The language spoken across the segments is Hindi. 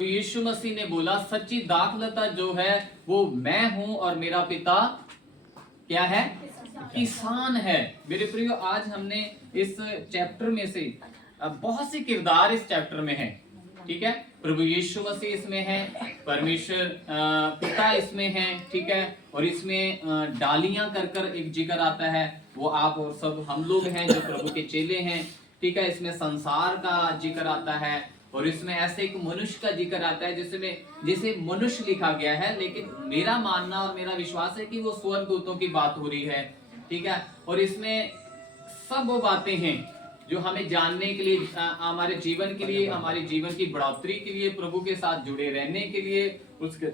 तो यीशु मसीह ने बोला सच्ची दाखलता जो है वो मैं हूं और मेरा पिता क्या है? किसान है। मेरे प्रियो, आज हमने इस चैप्टर में से बहुत से किरदार इस चैप्टर में है, ठीक है। प्रभु यीशु मसीह इसमें है, परमेश्वर पिता इसमें है, ठीक है। और इसमें डालियां कर कर एक जिक्र आता है, वो आप और सब हम लोग हैं जो प्रभु के चेले हैं, ठीक है। इसमें संसार का जिक्र आता है और इसमें ऐसे एक मनुष्य का जिक्र आता है जिसमें जिसे मनुष्य लिखा गया है, लेकिन मेरा मानना और मेरा विश्वास है कि वो स्वर्गदूतों की बात हो रही है, ठीक है। और इसमें सब वो बातें हैं जो हमें जानने के लिए, हमारे जीवन के लिए, हमारे जीवन की बढ़ोतरी के लिए, प्रभु के साथ जुड़े रहने के लिए, उसके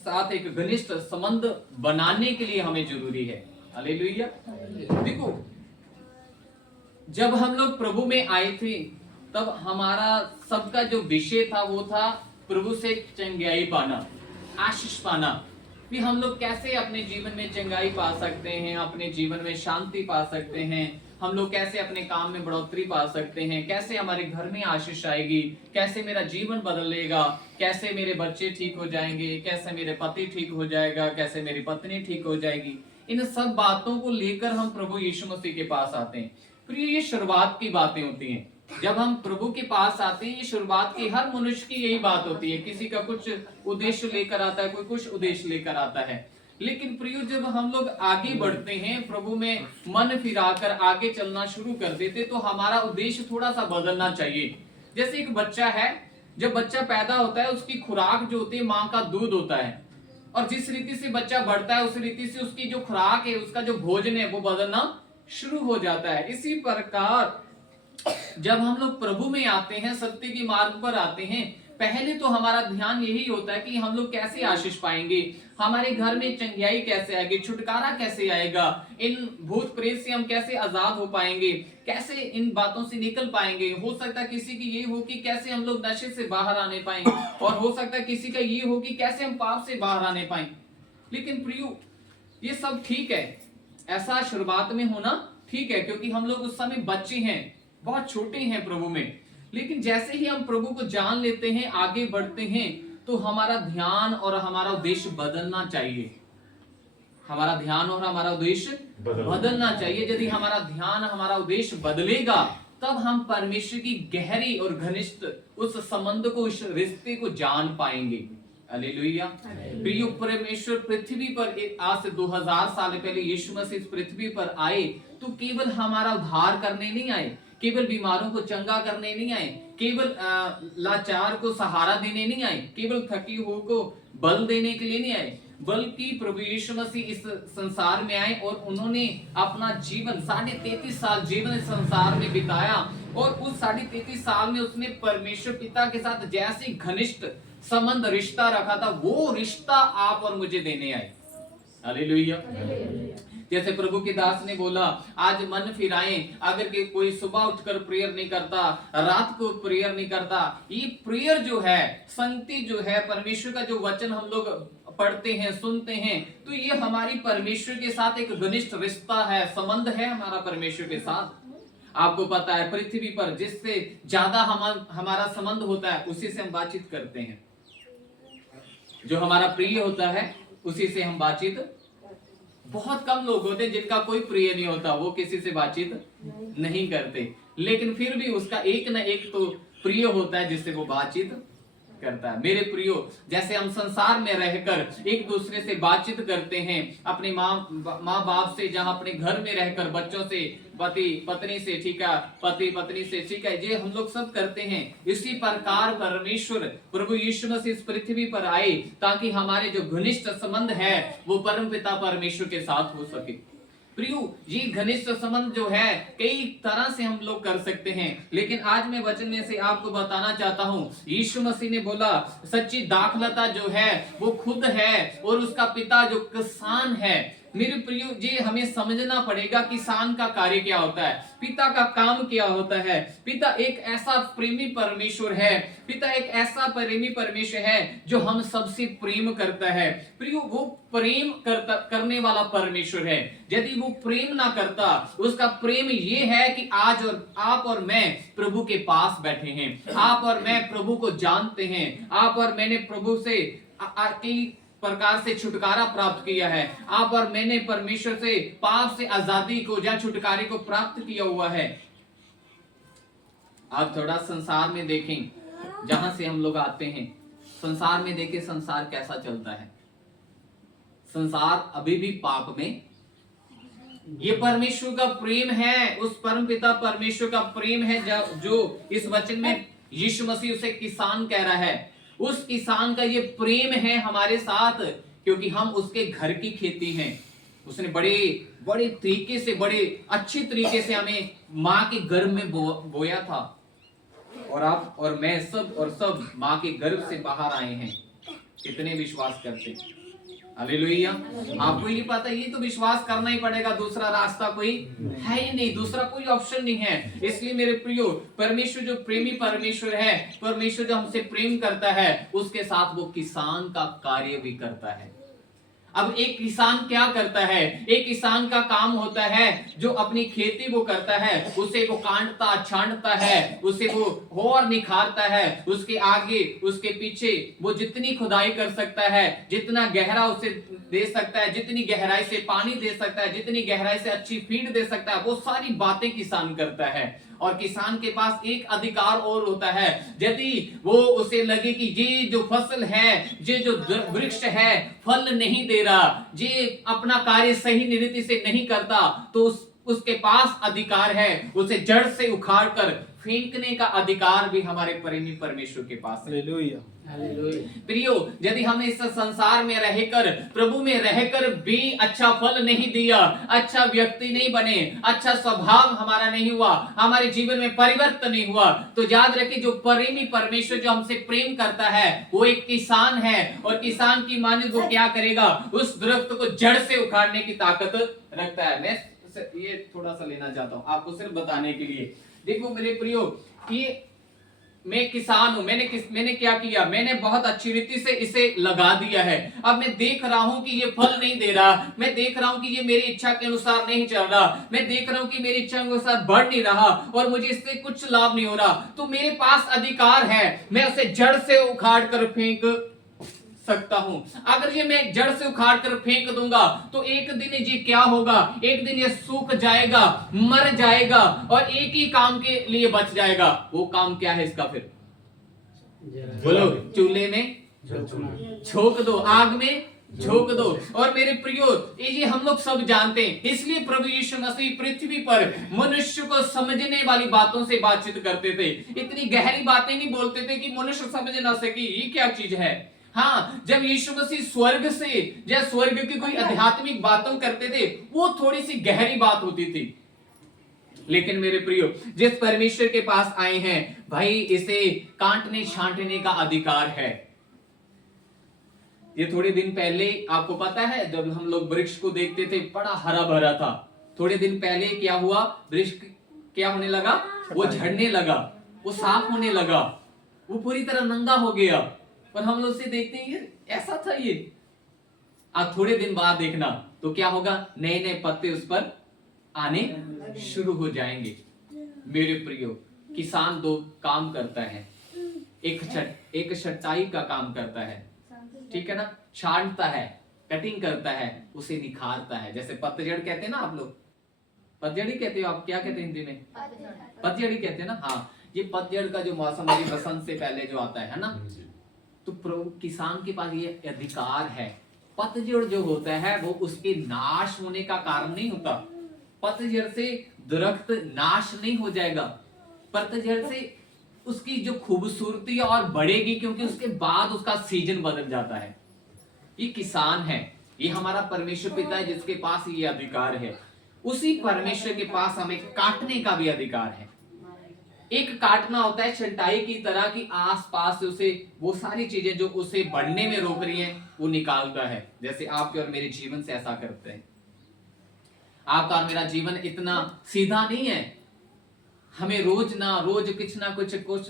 साथ एक घनिष्ठ संबंध बनाने के लिए हमें जरूरी है। हालेलुया। देखो, जब हम लोग प्रभु में आए थे तब हमारा सबका जो विषय था वो था प्रभु से चंगाई पाना, आशीष पाना। कि हम लोग कैसे अपने जीवन में चंगाई पा सकते हैं, अपने जीवन में शांति पा सकते हैं, हम लोग कैसे अपने काम में बढ़ोतरी पा सकते हैं, कैसे हमारे घर में आशीष आएगी, कैसे मेरा जीवन बदलेगा, कैसे मेरे बच्चे ठीक हो जाएंगे, कैसे मेरे पति ठीक हो जाएगा, कैसे मेरी पत्नी ठीक हो जाएगी। इन सब बातों को लेकर हम प्रभु यीशु मसीह के पास आते हैं। फिर ये शुरुआत की बातें होती हैं। जब हम प्रभु के पास आते हैं, ये शुरुआत की हर मनुष्य की यही बात होती है। किसी का कुछ उद्देश्य लेकर आता है, कोई कुछ उद्देश्य लेकर आता है। लेकिन प्रियो, जब हम लोग आगे बढ़ते हैं, प्रभु में मन फिराकर आगे चलना शुरू कर देते, तो हमारा उद्देश्य थोड़ा सा बदलना चाहिए। जैसे एक बच्चा है, जब बच्चा पैदा होता है उसकी खुराक जो होती है माँ का दूध होता है, और जिस रीति से बच्चा बढ़ता है उस रीति से उसकी जो खुराक है, उसका जो भोजन है वो बदलना शुरू हो जाता है। इसी प्रकार जब हम लोग प्रभु में आते हैं, सत्य के मार्ग पर आते हैं, पहले तो हमारा ध्यान यही होता है कि हम लोग कैसे आशीष पाएंगे, हमारे घर में चंगाई कैसे आएगी, छुटकारा कैसे आएगा, इन भूत प्रेत से हम कैसे आजाद हो पाएंगे, कैसे इन बातों से निकल पाएंगे। हो सकता है किसी की ये हो कि कैसे हम लोग नशे से बाहर आने पाए, और हो सकता है किसी का ये हो कि कैसे हम पाप से बाहर आने पाए। लेकिन प्रियो, ये सब ठीक है, ऐसा शुरुआत में होना ठीक है, क्योंकि हम लोग उस समय बच्चे हैं, बहुत छोटे हैं प्रभु में। लेकिन जैसे ही हम प्रभु को जान लेते हैं, आगे बढ़ते हैं, तो हमारा ध्यान और हमारा उद्देश्य बदलना चाहिए। हमारा ध्यान और हमारा उद्देश्य बदलना चाहिए। यदि हमारा ध्यान, हमारा उद्देश्य बदलेगा, तब हम परमेश्वर की गहरी और घनिष्ठ उस संबंध को, उस रिश्ते को जान पाएंगे। हालेलुया। प्रिय, परमेश्वर पृथ्वी पर आज से 2000 साल पहले यीशु मसीह इस पृथ्वी पर आए, तो केवल हमारा उद्धार करने नहीं आए, केवल बीमारों को चंगा करने नहीं आए, केवल लाचार को सहारा देने नहीं आए, केवल थकी हुए को बल देने के लिए नहीं आए, बल्कि प्रभु यीशु मसीह इस संसार में आए और उन्होंने अपना जीवन 33.5 साल जीवन इस संसार में बिताया। और उस 33.5 साल में उसने परमेश्वर पिता के साथ जैसे घनिष्ठ संबंध, रिश्ता रखा था, वो रिश्ता आप और मुझे देने आए। हालेलुया। जैसे प्रभु के दास ने बोला, आज मन फिराएं। अगर कोई सुबह उठकर प्रेयर नहीं करता, रात को प्रेयर नहीं करता, ये प्रेयर जो है, संगति जो है, परमेश्वर का जो वचन हम लोग पढ़ते हैं, सुनते हैं, तो ये हमारी परमेश्वर के साथ एक घनिष्ठ रिश्ता है, संबंध है हमारा परमेश्वर के साथ। आपको पता है, पृथ्वी पर जिससे ज्यादा हमारा संबंध होता है उसी से हम बातचीत करते हैं। जो हमारा प्रिय होता है उसी से हम बातचीत, बहुत कम लोग होते हैं जिनका कोई प्रिय नहीं होता, वो किसी से बातचीत नहीं करते, लेकिन फिर भी उसका एक ना एक तो प्रिय होता है जिससे वो बातचीत करता है। मेरे प्रियो, जैसे हम संसार में रहकर एक दूसरे से बातचीत करते हैं, अपने माँ बाप से, जहां अपने घर में रहकर बच्चों से, पति पत्नी से, ठीक है, पति पत्नी से, ठीक है, ये हम लोग सब करते हैं। इसी प्रकार परमेश्वर प्रभु यीशु मसीह इस पृथ्वी पर आए ताकि हमारे जो घनिष्ठ संबंध है वो परमपिता परमेश्वर के साथ हो सके। प्रियो, ये घनिष्ठ संबंध जो है कई तरह से हम लोग कर सकते हैं, लेकिन आज मैं वचन में से आपको बताना चाहता हूं, यीशु मसीह ने बोला सच्ची दाखलता जो है वो खुद है और उसका पिता जो किसान है। मेरे प्रियो जी हमें समझना पड़ेगा किसान का कार्य क्या होता है, पिता का काम क्या होता है। पिता एक ऐसा प्रेमी परमेश्वर है, पिता एक ऐसा प्रेमी परमेश्वर है जो हम सबसे प्रेम करता है। प्रियो वो प्रेम करने वाला परमेश्वर है। यदि वो प्रेम ना करता, उसका प्रेम ये है कि आज और आप और मैं प्रभु के पास बैठे हैं, आप और मैं प्रभु को जानते हैं, आप और मैंने प्रभु से कई प्रकार से छुटकारा प्राप्त किया है, आप और मैंने परमेश्वर से पाप से आजादी को या छुटकारे को प्राप्त किया हुआ है। आप थोड़ा संसार में देखें, जहां से हम लोग आते हैं, संसार में देखें संसार कैसा चलता है। संसार अभी भी पाप में। ये परमेश्वर का प्रेम है, उस परम पिता परमेश्वर का प्रेम है जो इस वचन में यीशु मसीह उसे किसान कह रहा है। उस किसान का ये प्रेम है हमारे साथ, क्योंकि हम उसके घर की खेती हैं। उसने बड़े बड़े तरीके से, बड़े अच्छी तरीके से हमें माँ के गर्भ में बोया था, और आप और मैं सब माँ के गर्भ से बाहर आए हैं। कितने विश्वास करते हैं? हालेलुया। आपको ये पता, ये तो विश्वास करना ही पड़ेगा, दूसरा रास्ता कोई है ही नहीं, दूसरा कोई ऑप्शन नहीं है। इसलिए मेरे प्रियो, परमेश्वर जो प्रेमी परमेश्वर है, परमेश्वर जो हमसे प्रेम करता है, उसके साथ वो किसान का कार्य भी करता है। अब एक किसान क्या करता है? एक किसान का काम होता है जो अपनी खेती वो करता है, उसे वो काटता छांटता है, उसे वो और निखारता है, उसके आगे उसके पीछे वो जितनी खुदाई कर सकता है, जितना गहरा उसे दे सकता है, जितनी गहराई से पानी दे सकता है, जितनी गहराई से अच्छी फीड दे सकता है, वो सारी बातें किसान करता है। और किसान के पास एक अधिकार और होता है, यदि वो उसे लगे कि ये जो फसल है, ये जो वृक्ष है फल नहीं दे रहा, ये अपना कार्य सही रीति से नहीं करता, तो उसके पास अधिकार है उसे जड़ से उखाड़ कर फेंकने का अधिकार भी हमारे प्रेमी परमेश्वर के पास है। हालेलुया। प्रियो, यदि हमने इस संसार में रहकर, प्रभु में रहकर भी अच्छा फल नहीं दिया, अच्छा व्यक्ति नहीं बने, अच्छा स्वभाव हमारा नहीं हुआ, हमारे जीवन में परिवर्तन नहीं हुआ, तो याद रखिए जो प्रेमी परमेश्वर जो हमसे प्रेम करता है वो एक किसान है, और किसान की माने वो क्या करेगा? उस दरख्त को जड़ से उखाड़ने की ताकत रखता है। मैं ये थोड़ा सा लेना चाहता हूं आपको सिर्फ बताने के लिए। देखो मेरे प्रियो, ये मैं किसान हूं, मैंने क्या किया? मैंने बहुत अच्छी रीति से इसे लगा दिया है। अब मैं देख रहा हूं कि ये फल नहीं दे रहा, मैं देख रहा हूं कि ये मेरी इच्छा के अनुसार नहीं चल रहा, मैं देख रहा हूं कि मेरी इच्छा के अनुसार बढ़ नहीं रहा और मुझे इससे कुछ लाभ नहीं हो रहा, तो मेरे पास अधिकार है, मैं उसे जड़ से उखाड़ कर फेंक सकता हूं। अगर ये मैं जड़ से उखाड़ कर फेंक दूंगा तो एक दिन ये क्या होगा? एक दिन ये सूख जाएगा, मर जाएगा, और एक ही काम के लिए बच जाएगा। वो काम क्या है इसका? फिर बोलो, चूल्हे में झोंक दो, आग में झोंक दो। और मेरे प्रियो, ये हम लोग सब जानते हैं, इसलिए प्रभु यीशु मसीह पृथ्वी पर मनुष्य को समझने वाली बातों से बातचीत करते थे। इतनी गहरी बातें नहीं बोलते थे कि मनुष्य समझ ना सके ये क्या चीज है। हाँ, जब यीशु मसीह स्वर्ग से या स्वर्ग की कोई आध्यात्मिक बातों करते थे, वो थोड़ी सी गहरी बात होती थी। लेकिन मेरे प्रियो, जिस परमेश्वर के पास आए हैं भाई, इसे काटने छांटने का अधिकार है। ये थोड़े दिन पहले आपको पता है, जब हम लोग वृक्ष को देखते थे बड़ा हरा भरा था, थोड़े दिन पहले क्या हुआ? वृक्ष क्या होने लगा? वो झड़ने लगा, वो साफ होने लगा, वो पूरी तरह नंगा हो गया। पर हम लोग से देखते हैं ऐसा था ये। आप थोड़े दिन बाद देखना तो क्या होगा? नए नए पत्ते उस पर आने शुरू हो जाएंगे। मेरे प्रियो, किसान दो काम करता है, एक छटाई का काम करता है, ठीक है ना, छांटता है, कटिंग करता है, उसे निखारता है। जैसे पतझड़ कहते हैं ना, आप लोग पतझड़ी कहते हो, आप क्या कहते हैं हिंदी में? पतझड़ी कहते हैं ना। हाँ, ये पतझड़ का जो मौसम है, बसंत से पहले जो आता है ना, तो किसान के पास ये अधिकार है। पतझड़ जो होता है वो उसके नाश होने का कारण नहीं होता। पतझड़ से दरख्त नाश नहीं हो जाएगा, पतझड़ से उसकी जो खूबसूरती और बढ़ेगी, क्योंकि उसके बाद उसका सीजन बदल जाता है। ये किसान है, ये हमारा परमेश्वर पिता है जिसके पास ये अधिकार है। उसी परमेश्वर के पास हमें काटने का भी अधिकार है। एक काटना होता है छंटाई की तरह कि आसपास से उसे वो सारी चीजें जो उसे बढ़ने में रोक रही हैं वो निकालता है, जैसे आपके और मेरे जीवन से ऐसा करते हैं। आपका और मेरा जीवन इतना सीधा नहीं है। हमें रोज ना रोज कुछ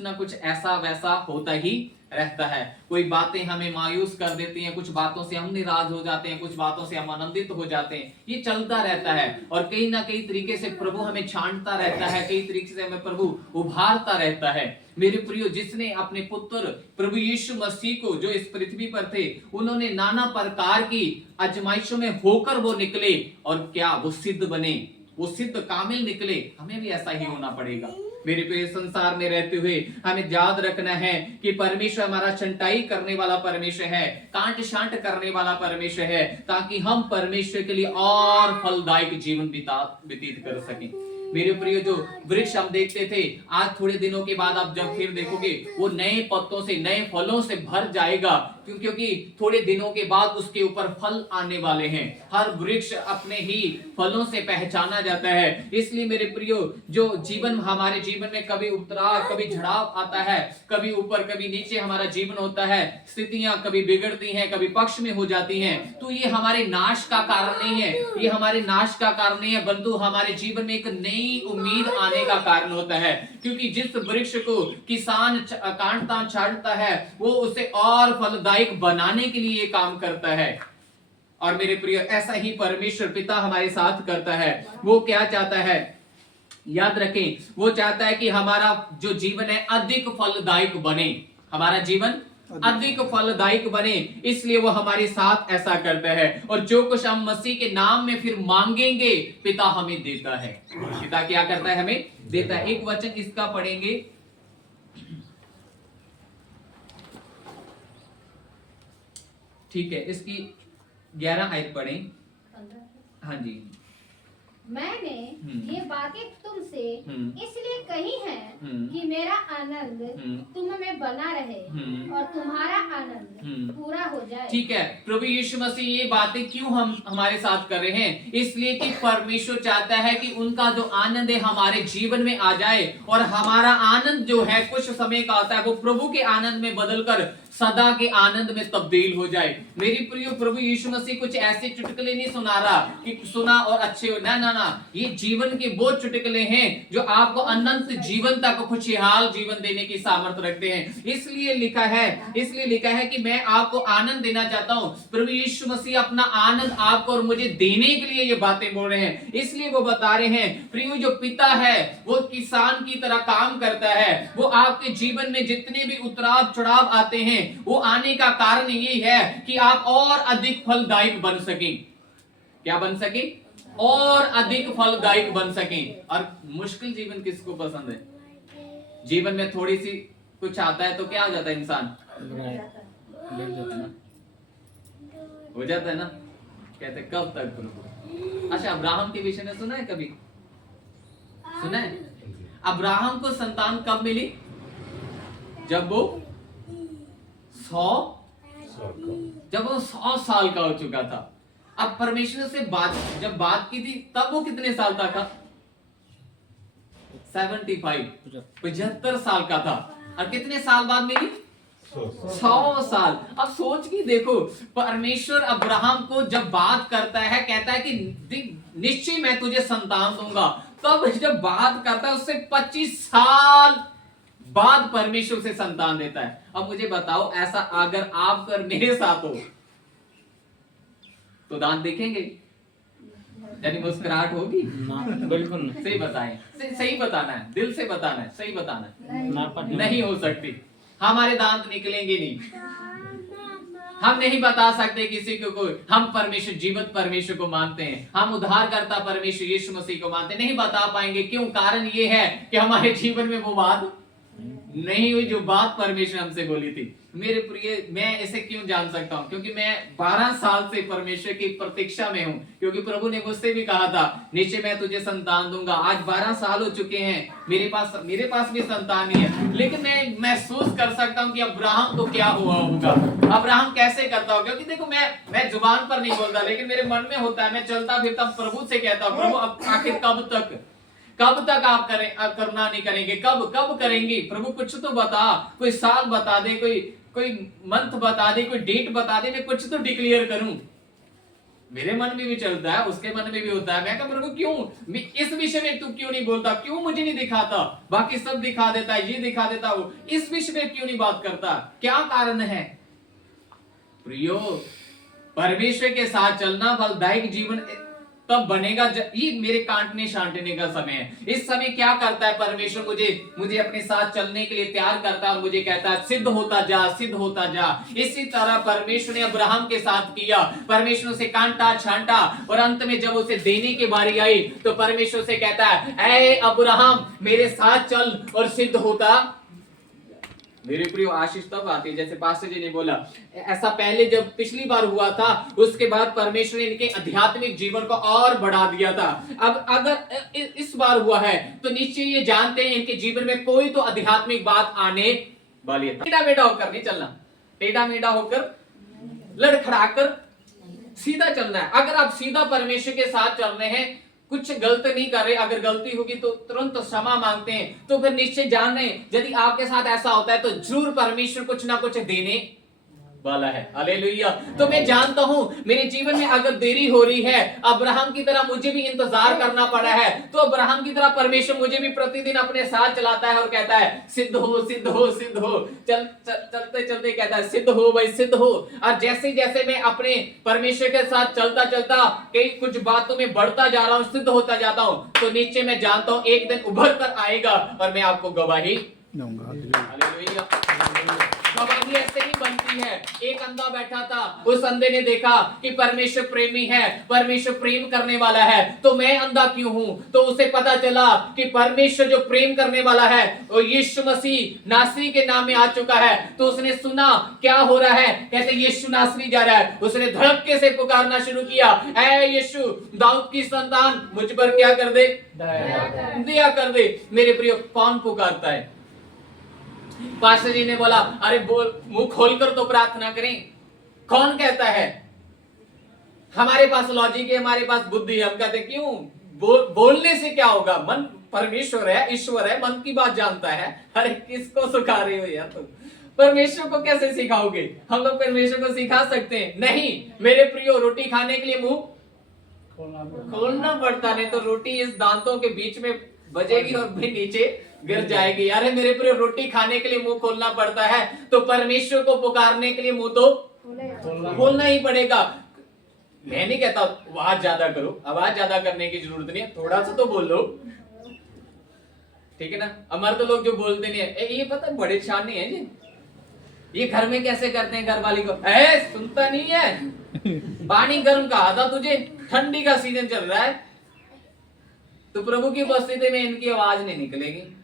ना कुछ ऐसा वैसा होता ही रहता है। कोई बातें हमें मायूस कर देती हैं, कुछ बातों से हम निराश हो जाते हैं, कुछ बातों से हम आनंदित हो जाते हैं। ये चलता रहता है और कहीं ना कहीं तरीके से प्रभु हमें छांटता रहता है, कई तरीके से हमें प्रभु उभारता रहता है। मेरे प्रियो, जिसने अपने पुत्र प्रभु यीशु मसीह को, जो इस पृथ्वी पर थे, उन्होंने नाना प्रकार की आजमाइशों में होकर वो निकले और क्या वो सिद्ध बने, वो सिद्ध कामिल निकले। हमें भी ऐसा ही होना पड़ेगा। मेरे प्रिय, संसार में रहते हुए हमें याद रखना है कि परमेश्वर हमारा छंटाई करने वाला परमेश्वर है, कांट शांट करने वाला परमेश्वर है, ताकि हम परमेश्वर के लिए और फलदायक जीवन व्यतीत कर सकें। मेरे प्रिय, जो वृक्ष हम देखते थे, आज थोड़े दिनों के बाद आप जब फिर देखोगे वो नए पत्तों से, नए फलों से भर जाएगा, क्योंकि थोड़े दिनों के बाद उसके ऊपर फल आने वाले हैं। हर वृक्ष अपने ही फलों से पहचाना जाता है। इसलिए मेरे प्रियो, जो जीवन, हमारे जीवन में कभी उतराव, कभी झड़ाव आता है, कभी ऊपर कभी नीचे हमारा जीवन होता है, स्थितियां कभी बिगड़ती हैं, कभी पक्ष में हो जाती हैं, तो ये हमारे नाश का कारण नहीं है, ये हमारे नाश का कारण नहीं है, बल्कि हमारे जीवन में एक नई उम्मीद आने का कारण होता है। क्योंकि जिस वृक्ष को किसान काटता छांटता है, वो उसे और फलदायक बनाने के लिए काम करता है। और मेरे प्रिय, ऐसा ही परमेश्वर पिता हमारे साथ करता है। वो क्या चाहता है, याद रखें, वो चाहता है कि हमारा जो जीवन है अधिक फलदायक बने, हमारा जीवन अधिक फलदायक बने, इसलिए वो हमारे साथ ऐसा करता है। और जो कुछ हम मसीह के नाम में फिर मांगेंगे, पिता हमें देता है। पिता क्या करता है, हमें देता है। एक वचन इसका पढ़ेंगे, ठीक है, इसकी 11 आयत पढ़ें। हाँ जी। मैंने ये बातें तुमसे इसलिए कही हैं कि मेरा आनंद तुम में बना रहे और तुम्हारा आनंद पूरा हो जाए। ठीक है, प्रभु यीशु मसीह ये बातें क्यों हम हमारे साथ कर रहे हैं? इसलिए कि परमेश्वर चाहता है कि उनका जो आनंद है हमारे जीवन में आ जाए, और हमारा आनंद जो है कुछ समय का आता है, वो प्रभु के आनंद में बदलकर सदा के आनंद में तब्दील हो जाए। मेरी प्रिय, प्रभु यीशु मसीह कुछ ऐसे चुटकुले नहीं सुना रहा कि सुना और अच्छे हो, ना ना ना, ये जीवन के वो चुटकुले हैं जो आपको अनंत जीवन तक खुशहाल जीवन देने की सामर्थ्य रखते हैं। इसलिए लिखा है कि मैं आपको आनंद देना चाहता हूं। प्रभु यीशु मसीह अपना आनंद आपको और मुझे देने के लिए ये बातें बोल रहे हैं। इसलिए वो बता रहे हैं, प्रिय, जो पिता है वो किसान की तरह काम करता है। वो आपके जीवन में जितने भी उतराव चढ़ाव आते हैं, वो आने का कारण यही है कि आप और अधिक फलदायक बन सकें। क्या बन सके? और अधिक फलदायक बन सकें। और मुश्किल जीवन किसको पसंद है? जीवन में थोड़ी सी कुछ आता है तो क्या हो जाता है, इंसान हो जाता है ना, कहते कब तक प्रभु। अच्छा, अब्राहम के विषय में सुना है कभी? सुना है? अब्राहम को संतान कब मिली? जब वो 100 साल का हो चुका था। अब परमेश्वर से जब बात की थी, तब वो कितने साल का था? 75 साल का था। और कितने साल बाद मिली? 100 साल। अब सोच के देखो, परमेश्वर अब्राहम को जब बात करता है, कहता है कि निश्चय मैं तुझे संतान दूंगा, तब जब बात करता है उससे 25 साल बाद परमेश्वर से संतान देता है। अब मुझे बताओ, ऐसा अगर आप कर मेरे साथ हो तो दांत देखेंगे? यानी मुस्कुराहट होगी? बिल्कुल सही बताएं, सही बताना है, दिल से बताना है, सही बताना है। नहीं हो सकती, हमारे दांत निकलेंगे नहीं। हम नहीं बता सकते किसी को कोई हम परमेश्वर, जीवित परमेश्वर को मानते हैं, हम उद्धारकर्ता परमेश्वर यीशु मसीह को मानते हैं, नहीं बता पाएंगे। क्यों? कारण ये है कि हमारे जीवन में वो बात नहीं हुई जो बात परमेश्वर हमसे बोली थी। मेरे प्रिय, मैं इसे क्यों जान सकता हूं? क्योंकि मैं 12 साल से परमेश्वर की प्रतीक्षा में हूं, क्योंकि प्रभु ने मुझसे भी कहा था, निश्चय मैं तुझे संतान दूंगा। आज 12 साल हो चुके हैं, मेरे पास भी संतान नहीं है, लेकिन मैं महसूस कर सकता हूं कि अब्राहम को क्या हुआ होगा, अब्राहम कैसे करता होगा। क्योंकि देखो, मैं जुबान पर नहीं बोलता, लेकिन मेरे मन में होता है। मैं चलता फिरता प्रभु से कहता हूं, प्रभु अब आखिर कब तक आप करना नहीं करेंगे? कब करेंगे? प्रभु कुछ तो बता, कोई साल बता दे, कोई मंथ बता दे, कोई डेट बता दे, मैं कुछ तो डिक्लेयर करूं। मेरे मन में भी चलता है, उसके मन में भी होता है। मैं कहा प्रभु क्यों, इस विषय में तू क्यों नहीं बोलता, क्यों मुझे नहीं दिखाता? बाकी सब दिखा देता है, ये दिखा देता, वो इस विषय में क्यों नहीं बात करता? क्या कारण है? प्रियो, परमेश्वर के साथ चलना फलदायक जीवन तब बनेगा ये मेरे काटने छांटने का समय है। इस समय क्या करता है परमेश्वर? मुझे अपने साथ चलने के लिए तैयार करता है और मुझे कहता है सिद्ध होता जा, सिद्ध होता जा। इसी तरह परमेश्वर ने अब्राहम के साथ किया। परमेश्वर से कांटा छांटा और अंत में जब उसे देने की बारी आई तो परमेश्वर से कहता है, ऐ अब्राहम मेरे साथ चल और सिद्ध होता। मेरे प्रियो, आशीष तब आती है जैसे पास्टर जी ने बोला, ऐसा पहले जब पिछली बार हुआ था उसके बाद परमेश्वर ने इनके आध्यात्मिक जीवन को और बढ़ा दिया था। अब अगर इस बार हुआ है तो निश्चय ये जानते हैं इनके जीवन में कोई तो आध्यात्मिक बात आने वाली है। टेढ़ा मेढ़ा होकर नहीं चलना, टेढ़ा मेढ़ा होकर लड़खड़ाकर सीधा चलना है। अगर आप सीधा परमेश्वर के साथ चल रहे हैं, कुछ गलत नहीं कर रहे, अगर गलती होगी तो तुरंत क्षमा मांगते हैं, तो फिर निश्चय जान रहे हैं यदि आपके साथ ऐसा होता है तो जरूर परमेश्वर कुछ ना कुछ देने वाला है। हालेलुया। तो मैं जानता हूं मेरे जीवन में अगर देरी हो रही है, अब्राहम की तरह मुझे भी इंतजार करना पड़ा है, तो अब्राहम की तरह परमेश्वर मुझे भी प्रतिदिन अपने साथ चलाता है और कहता है सिद्ध हो, सिद्ध हो, सिद्ध हो। चलते चलते कहता है सिद्ध हो भाई, सिद्ध हो। और जैसे जैसे मैं अपने परमेश्वर के साथ चलता चलता कई कुछ बातों में बढ़ता जा रहा हूँ, सिद्ध होता जाता हूँ, तो निश्चय मैं जानता हूँ एक दिन उभर कर आएगा और मैं आपको गवाही दूंगा। हालेलुया। गवाही ऐसे ही बनती है। एक अंधा बैठा था, उस अंधे ने देखा कि परमेश्वर प्रेमी है, परमेश्वर प्रेम करने वाला है, तो मैं अंधा क्यों हूं? तो उसे पता चला कि परमेश्वर जो प्रेम करने वाला है वो यीशु मसीह नासरी के नाम में आ चुका है। तो उसने सुना क्या हो रहा है, कहते यीशु नासरी जा रहा है। उसने धड़क्के से पुकारना शुरू किया, ऐ यीशु दाऊद की संतान मुझ पर क्या कर दे, दया कर दे। मेरे प्रियो, कौन पुकारता है? पास्टर जी ने बोला अरे बोल, मुंह खोलकर तो प्रार्थना करें। कौन कहता है? हमारे पास लॉजिक है, हमारे पास बुद्धि है, हम कहते क्यों बोलने से क्या होगा? मन परमेश्वर है, ईश्वर है, मन की बात जानता है। अरे किसको सिखा रहे हो यार तुम? परमेश्वर को कैसे सिखाओगे? हम लोग परमेश्वर को सिखा सकते हैं? नहीं मेरे प्रियो, रोटी खाने के लिए मुंह खोलना पड़ता, नहीं तो रोटी इस दांतों के बीच में बजेगी और भी नीचे गिर जाएगी। यार मेरे प्रिय, रोटी खाने के लिए मुंह खोलना पड़ता है, तो परमेश्वर को पुकारने के लिए मुंह तो खोलना ही पड़ेगा। मैं नहीं कहता आवाज ज्यादा करो, आवाज ज्यादा करने की जरूरत नहीं है, थोड़ा सा तो बोलो, ठीक है ना। हमारे तो लोग जो बोलते नहीं है, ये पता बड़े छाने हैं जी, ये घर में कैसे करते हैं घर वाली को, सुनता नहीं है। पानी गर्म कहा था तुझे, ठंडी का सीजन चल रहा है, तो प्रभु की उपस्थिति में इनकी आवाज नहीं निकलेगी।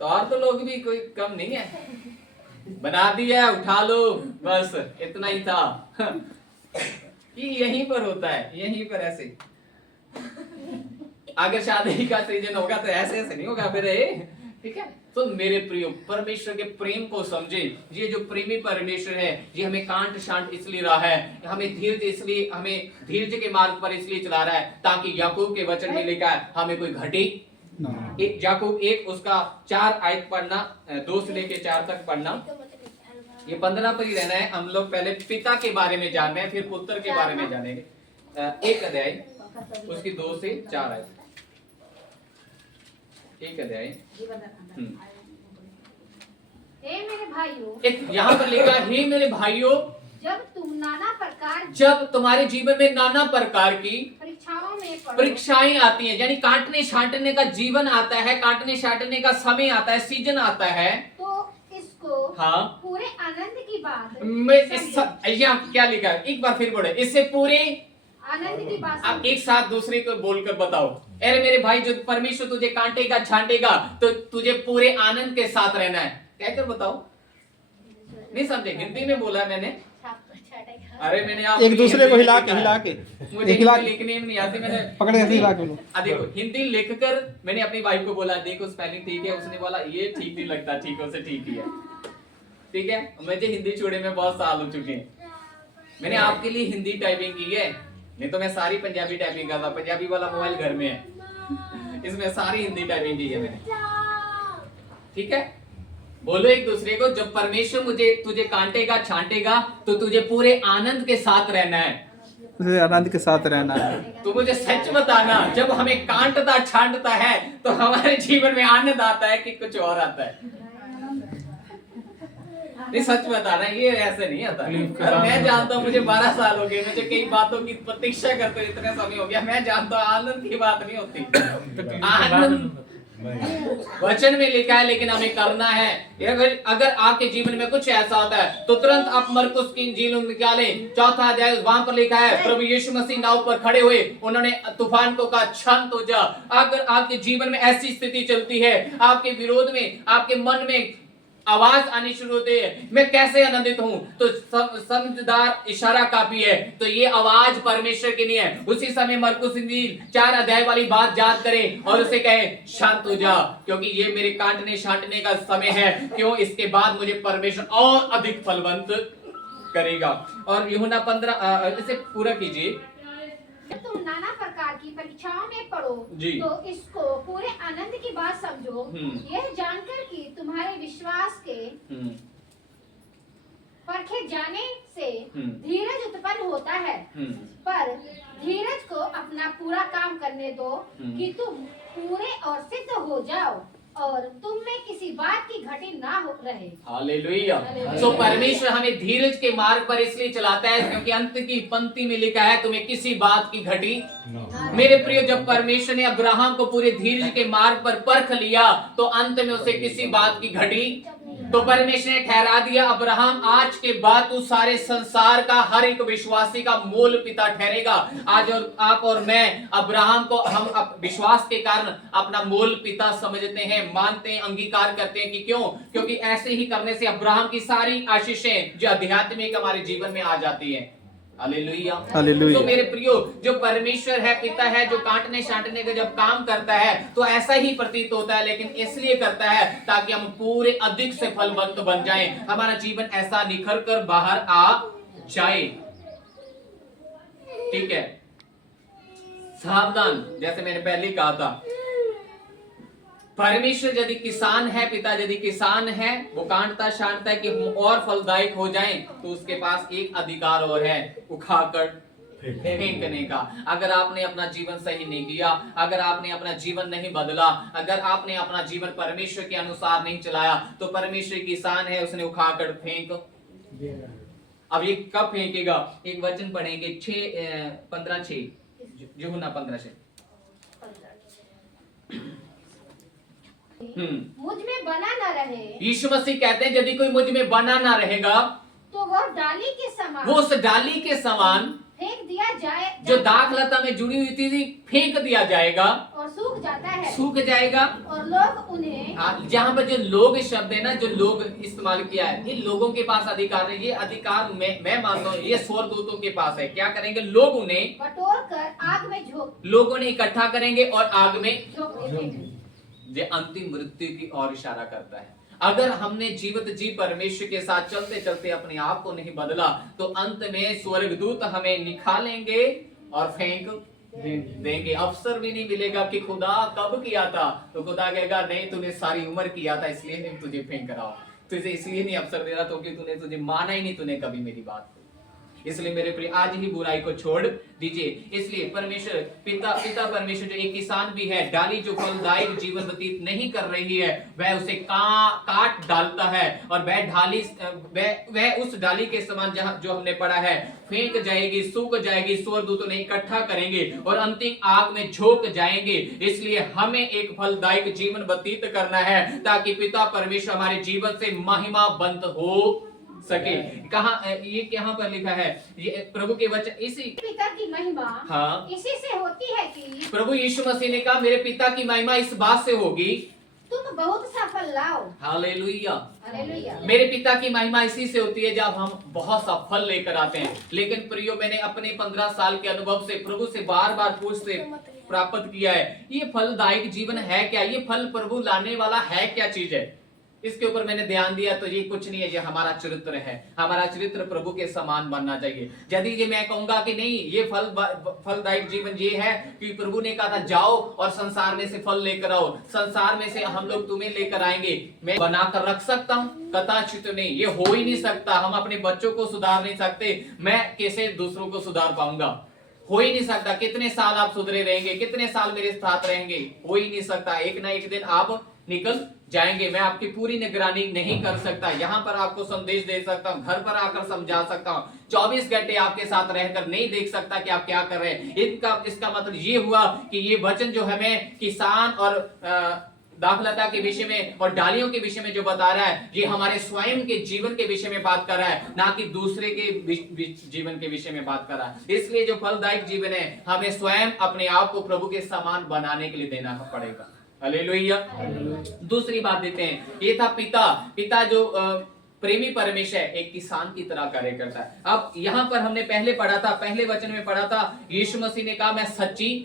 तो और तो लोग भी कोई कम नहीं है, बना दिया उठा लो, बस इतना ही था। कि यहीं पर होता है, यहीं पर ऐसे। अगर शादी का सीजन होगा तो ऐसे ऐसे नहीं होगा फिर, ठीक है। तो मेरे प्रियो, परमेश्वर के प्रेम को समझे। ये जो प्रेमी परमेश्वर है, ये हमें कांट शांट इसलिए रहा है, हमें धीरज इसलिए, हमें धीरज के मार्ग पर इसलिए चला रहा है ताकि याकूब के वचन में लिखा है हमें कोई घटी एक याकूब 1 उसका 4 आयत पढ़ना, 2 से लेके 4 तक पढ़ना। ये 15 पर ही रहना है। हम लोग पहले पिता के बारे में जान रहे हैं, फिर पुत्र के बारे में जानेंगे। 1 अध्याय उसकी 2 से 4 आयत, 1 अध्याय। हे मेरे भाइयों, एक यहाँ पर लिखा, हे मेरे भाइयों, जब तुम्हारे जीवन में नाना प्रकार की परीक्षाएं आती हैं, यानी काटने छांटने का जीवन आता है, काटने छांटने का समय आता है, सीजन आता है, तो इसको हाँ पूरे आनंद की बात में यहाँ क्या लिखा है, एक बार फिर पढ़े, इससे पूरे आनंद की बात। आप एक साथ दूसरे को बोलकर बताओ, अरे मेरे भाई, जो परमेश्वर तुझे काटेगा छांटेगा तो तुझे पूरे आनंद के साथ रहना है। कहकर बताओ, नहीं समझे? हिंदी में बोला मैंने। अरे मैंने आप एक दूसरे को हिला के मुझे हिंदी लिखने में नहीं आती, मैंने पकड़ के हिला के देखो हिंदी लिखकर मैंने अपनी वाइफ को बोला, देखो स्पेलिंग ठीक है, उसने बोला ये ठीक नहीं लगता, ठीक से ठीक ही है, ठीक है। मुझे हिंदी छोड़े में बहुत साल हो चुके हैं, मैंने आपके लिए हिंदी टाइपिंग की है, नहीं तो मैं सारी पंजाबी टाइपिंग करता। पंजाबी वाला मोबाइल घर में है, इसमें सारी हिंदी टाइपिंग की है मैंने, ठीक है। बोलो एक दूसरे को, जब परमेश्वर तुझे काटेगा छांटेगा तो तुझे पूरे आनंद के साथ रहना है। उसे आनंद के साथ रहना है। तो मुझे सच बताना, जब हमें कांटता छांटता है तो हमारे जीवन में आनंद आता है कि कुछ और आता है? नहीं, सच बताना, ये ऐसे नहीं आता। और मैं जानता हूँ, मुझे 12 साल हो गए, मुझे कई बातों की प्रतीक्षा करते हुए इतना समय हो गया। मैं जानता हूँ आनंद की बात नहीं होती। आनंद वचन में लिखा है, लेकिन हमें करना है। अगर आपके जीवन में कुछ ऐसा होता है तो तुरंत आप मरकुस की इंजील निकालें, 4 अध्याय, वहां पर लिखा है प्रभु यीशु मसीह नाव पर खड़े हुए, उन्होंने तूफान को कहा शांत हो जा। अगर आपके जीवन में ऐसी स्थिति चलती है, आपके विरोध में, आपके मन में आवाज आनी शुरू होती है, मैं कैसे आनंदित हूं, तो समझदार इशारा काफी है। तो ये आवाज परमेश्वर की नहीं है। उसी समय मरकुस इंजील 4 अध्याय वाली बात याद करें और उसे कहे शांत हो जा, क्योंकि ये मेरे काटने छांटने का समय है। क्यों? इसके बाद मुझे परमेश्वर और अधिक फलवंत करेगा। और यूहन्ना 15 इसे पूरा कीजिए। तुम नाना प्रकार की परीक्षाओं में पड़ो तो इसको पूरे आनंद की बात समझो, यह जानकर कि तुम्हारे विश्वास के परखे जाने से धीरज उत्पन्न होता है। पर धीरज को अपना पूरा काम करने दो कि तुम पूरे और सिद्ध हो जाओ और तुम में किसी बात की घटी ना हो रहे। हालेलुया। सो परमेश्वर हमें धीरज के मार्ग पर इसलिए चलाता है क्योंकि अंत की पंक्ति में लिखा है तुम्हें किसी बात की घटी। मेरे प्रिय, जब परमेश्वर ने अब्राहम को पूरे धीरज के मार्ग पर परख लिया तो अंत में उसे किसी बात की घटी। तो परमेश्वर ने ठहरा दिया, अब्राहम आज के बाद तू सारे संसार का हर एक विश्वासी का मूल पिता ठहरेगा। आज और आप और मैं अब्राहम को हम विश्वास के कारण अपना मूल पिता समझते हैं, मानते हैं, अंगीकार करते हैं। कि क्यों? क्योंकि ऐसे ही करने से अब्राहम की सारी आशीषें जो आध्यात्मिक हमारे जीवन में आ जाती है। हालेलुया। तो मेरे प्रियो, जो परमेश्वर है, पिता है, जो काटने छांटने का जब काम करता है तो ऐसा ही प्रतीत होता है, लेकिन इसलिए करता है ताकि हम पूरे अधिक से फलवंत बन जाएं, हमारा जीवन ऐसा निखर कर बाहर आ जाए। ठीक है, सावधान, जैसे मैंने पहले कहा था, परमेश्वर यदि किसान है, पिता यदि किसान है, वो काटता छांटता है कि हम और फलदायक हो जाएं, तो उसके पास एक अधिकार और है, उखाकर फेंकने का। अगर आपने अपना जीवन सही नहीं किया, अगर आपने अपना जीवन नहीं बदला, अगर आपने अपना जीवन परमेश्वर के अनुसार नहीं चलाया, तो परमेश्वर किसान है, उसने उखाकर फेंक। अब ये कब फेंकेगा? एक वचन पढ़ेंगे 15:6, यूहन्ना 15:6। मुझ में बना ना रहे, यीशु मसीह कहते हैं यदि कोई मुझ में बना ना रहेगा तो वह डाली के समान, वो उस डाली के समान फेंक दिया जाए, जो दाखलता में जुड़ी हुई थी फेंक दिया जाएगा और सूख जाता है, सूख जाएगा। और लोग उन्हें, जहाँ पर जो लोग शब्द है ना, जो लोग इस्तेमाल किया है, इन लोगों के पास अधिकार नहीं। ये अधिकार मैं मानता हूँ ये स्वर्गदूतों के पास है। क्या करेंगे? लोग उन्हें बटोर कर आग में झोंक, लोगों ने इकट्ठा करेंगे और आग में झोंक देंगे। ये अंतिम मृत्यु की ओर इशारा करता है। अगर हमने जीवित जी परमेश्वर के साथ चलते चलते अपने आप को नहीं बदला तो अंत में स्वर्गदूत हमें निकालेंगे और फेंक देंगे। अवसर भी नहीं मिलेगा कि खुदा कब किया था, तो खुदा कहेगा नहीं, तूने सारी उम्र किया था, इसलिए नहीं तुझे फेंक रहा हूं, तुझे इसलिए नहीं अवसर दे रहा तो कि तूने तुझे माना ही नहीं, तूने कभी मेरी बात को। इसलिए मेरे प्रिय, आज ही बुराई को छोड़ दीजिए। इसलिए परमेश्वर पिता परमेश्वर जो एक किसान भी है, डाली जो फलदायक जीवन व्यतीत नहीं कर रही है, वह उसे काट डालता है और वह उस डाली के समान जहां जो हमने पढ़ा है फेंक जाएगी, सूख जाएगी, स्वर्गदूतों ने इकट्ठा करेंगे और अंतिम आग में झोंक जाएंगे। इसलिए हमें एक फलदायक जीवन व्यतीत करना है ताकि पिता परमेश्वर हमारे जीवन से महिमावंत हो सके। ये कहाँ पर लिखा है? ये प्रभु के वचन, इसी पिता की महिमा हाँ इसी से होती है कि प्रभु यीशु मसीह ने कहा मेरे पिता की महिमा इस बात से होगी तुम बहुत सा फल लाओ। हालेलुया। हालेलुया। मेरे पिता की महिमा इसी से होती है जब हम बहुत सा फल लेकर आते हैं। लेकिन प्रियो, मैंने अपने 15 साल के अनुभव से प्रभु से बार बार पूछते प्राप्त किया है, ये फलदायक जीवन है क्या? ये फल प्रभु लाने वाला है क्या चीज है? इसके ऊपर मैंने ध्यान दिया तो ये कुछ नहीं है, ये हमारा चरित्र है। हमारा चरित्र प्रभु के समान बनना चाहिए। यदि ये मैं कहूंगा कि नहीं, ये फलदायक जीवन ये है कि प्रभु ने कहा था जाओ और संसार में से फल लेकर आओ, संसार में से हम लोग तुम्हें लेकर आएंगे, मैं बनाकर रख सकता हूँ? कदाचित नहीं, ये हो ही नहीं सकता। हम अपने बच्चों को सुधार नहीं सकते, मैं कैसे दूसरों को सुधार पाऊंगा? हो ही नहीं सकता। कितने साल आप सुधरे रहेंगे, कितने साल मेरे साथ रहेंगे, हो ही नहीं सकता। एक ना एक दिन आप निकल जाएंगे। मैं आपकी पूरी निगरानी नहीं कर सकता, यहाँ पर आपको संदेश दे सकता हूँ, घर पर आकर समझा सकता हूँ, 24 घंटे आपके साथ रहकर नहीं देख सकता कि आप क्या कर रहे हैं। इसका मतलब ये हुआ कि ये वचन जो हमें किसान और दाखलता के विषय में और डालियों के विषय में जो बता रहा है, ये हमारे स्वयं के जीवन के विषय में बात कर रहा है, ना कि दूसरे के जीवन के विषय में बात कर रहा है। इसलिए जो फलदायक जीवन है, हमें स्वयं अपने आप को प्रभु के समान बनाने के लिए देना पड़ेगा। हालेलुया। दूसरी बात देते हैं, ये था पिता जो प्रेमी परमेश्वर एक किसान की तरह कार्य करता है। अब यहाँ पर हमने पहले पढ़ा था, पहले वचन में पढ़ा था, यीशु मसीह ने कहा मैं सच्ची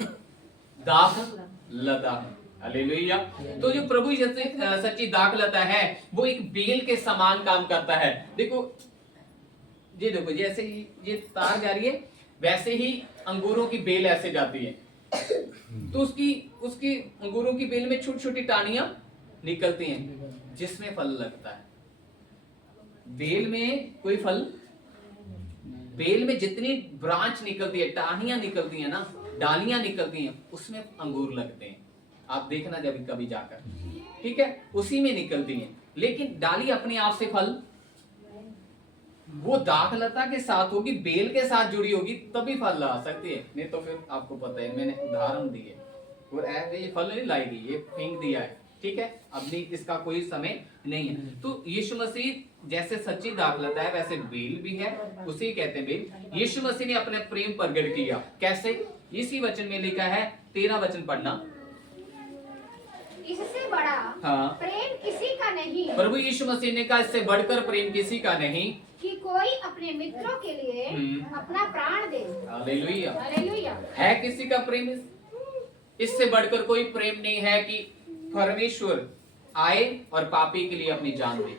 दाखलता हूं। हालेलुया। तो जो प्रभु सच्ची दाखलता है, वो एक बेल के समान काम करता है। देखो जैसे ये तार जा रही है, वैसे ही अंगूरों की बेल ऐसे जाती है, तो उसकी अंगूरों की बेल में छोटी छोटी टाहनियां निकलती हैं जिसमें फल लगता है। बेल में कोई फल, बेल में जितनी ब्रांच निकलती है, टाहनियां निकलती है ना, डालियां निकलती हैं, उसमें अंगूर लगते हैं। आप देखना जब कभी जाकर, ठीक है, उसी में निकलती हैं। लेकिन डाली अपने आप से फल, वो दाखलता के साथ होगी, बेल के साथ जुड़ी होगी, तभी फल ला सकती है। नहीं तो फिर आपको पता है, मैंने उदाहरण दिए और ऐसे ये फल नहीं लाएगी, ये फेंक दिया है, ठीक है, अभी इसका कोई समय नहीं है। तो यीशु मसीह जैसे सच्ची दाखलता है, वैसे बेल भी है, उसी कहते हैं बेल। यीशु मसीह ने अपने प्रेम प्रकट किया कैसे? इसी वचन में लिखा है, 13 वचन पढ़ना। इससे बड़ा प्रेम किसी का नहीं, प्रभु यीशु मसीह ने कहा इससे बढ़कर प्रेम किसी का नहीं कि कोई अपने मित्रों के लिए अपना प्राण दे। हालेलुया। हालेलुया। है किसी का प्रेम इससे बढ़कर कोई प्रेम नहीं है कि परमेश्वर आए और पापी के लिए अपनी जान दे।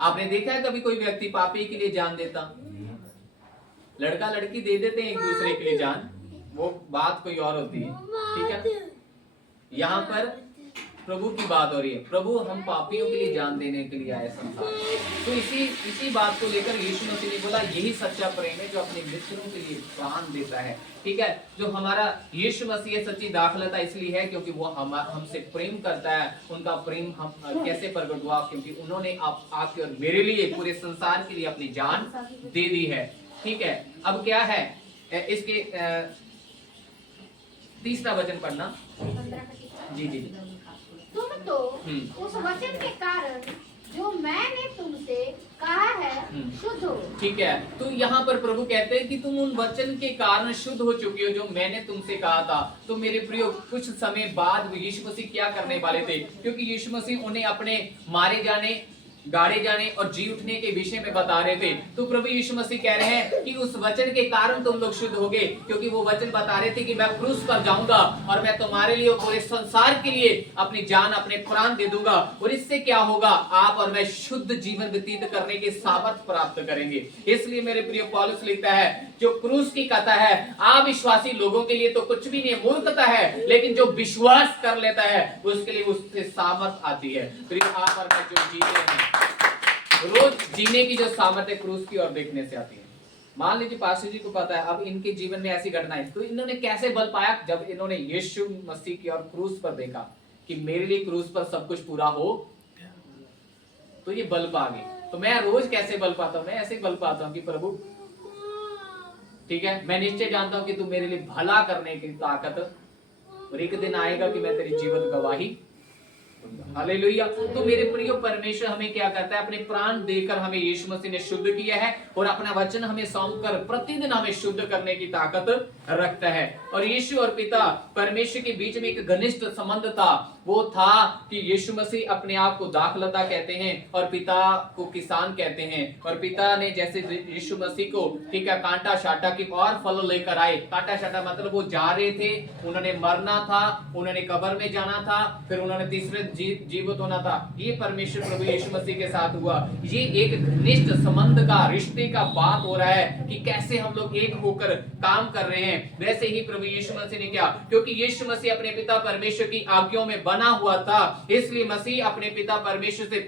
आपने देखा है कभी कोई व्यक्ति पापी के लिए जान देता? लड़का लड़की दे देते हैं एक दूसरे के लिए जान, वो बात कोई और होती है, ठीक है। यहाँ पर प्रभु की बात हो रही है, प्रभु हम पापियों के लिए जान देने के लिए आए संसार। तो इसी बात को लेकर यीशु मसीह ने बोला यही सच्चा प्रेम है जो अपने मित्रों के लिए प्राण देता है, ठीक है। जो हमारा यीशु मसीह सच्ची दाखलता इसलिए है क्योंकि वो हमसे प्रेम करता है। उनका प्रेम हम कैसे प्रकट हुआ? क्योंकि उन्होंने आपके और मेरे लिए, पूरे संसार के लिए अपनी जान दे दी है, ठीक है। अब क्या है इसके 30वां वचन पढ़ना। जी जी। तुम तो उस वचन के कारण जो मैंने तुमसे कहा है शुद्ध हो। ठीक है, तो यहाँ पर प्रभु कहते हैं कि तुम उन वचन के कारण शुद्ध हो चुकी हो जो मैंने तुमसे कहा था। तो मेरे प्रियो, कुछ समय बाद यीशु मसीह क्या करने वाले थे? क्योंकि यीशु मसीह उन्हें अपने मारे जाने, गाड़े जाने और जी उठने के विषय में बता रहे थे। तो प्रभु यीशु मसीह कह रहे हैं कि उस वचन के कारण तुम लोग शुद्ध हो गए, क्योंकि वो वचन बता रहे थे कि मैं क्रूस पर जाऊंगा और मैं तुम्हारे लिए, पूरे संसार के लिए अपनी जान, अपने प्राण दे दूंगा। और इससे क्या होगा? आप और मैं शुद्ध जीवन व्यतीत करने के सामर्थ्य प्राप्त करेंगे। इसलिए मेरे प्रिय पौलुस लिखता है, जो क्रूस की कथा है अविश्वासी लोगों के लिए तो कुछ भी नहीं, मूर्खता है, लेकिन जो विश्वास कर लेता है उसके लिए उससे सामर्थ आती है। प्रिय आप और मैं जो जीते हैं, रोज जीने की जो सामर्थ्य क्रूस की ओर देखने से आती है। मान लीजिए पास्टर जी को पता है अब इनके जीवन में ऐसी घटनाएं, तो इन्होंने कैसे बल पाया? जब इन्होंने यीशु मसीह की ओर क्रूस पर देखा कि मेरे लिए क्रूस पर सब कुछ पूरा हो, तो ये बल पा गए। तो मैं रोज कैसे बल पाता हूं? मैं ऐसे बल पाता हूं कि प्रभु, ठीक है, मैं निश्चय जानता हूं कि तू मेरे लिए भला करने की ताकत, और एक दिन आएगा कि मैं तेरी जीवन गवाही। हालेलुया। तो मेरे प्रिय परमेश्वर हमें क्या करता है? अपने प्राण देकर हमें यीशु मसीह ने शुद्ध किया है और अपना वचन हमें सौंपकर प्रतिदिन हमें शुद्ध करने की ताकत रखता है। और यीशु और पिता परमेश्वर के बीच में एक घनिष्ठ संबंध था। वो था कि यीशु मसीह अपने आप को दाखलता कहते हैं और पिता को किसान कहते हैं। और पिता ने जैसे यीशु मसीह को, ठीक है, कांटा शाटा की और फल लेकर आए। कांटा शाटा मतलब वो जा रहे थे, उन्होंने मरना था, उन्होंने कब्र में जाना था, फिर उन्होंने तीसरे जीवित होना था। ये परमेश्वर प्रभु यीशु मसीह के साथ हुआ। ये एक घनिष्ठ संबंध का, रिश्ते का बात हो रहा है कि कैसे हम लोग एक होकर काम कर रहे हैं। वैसे ही प्रभु यीशु मसीह ने क्या, क्योंकि यीशु मसीह अपने पिता परमेश्वर की आज्ञाओं में बना हुआ था, इसलिए मसीह अपने पिता परमेश्वर से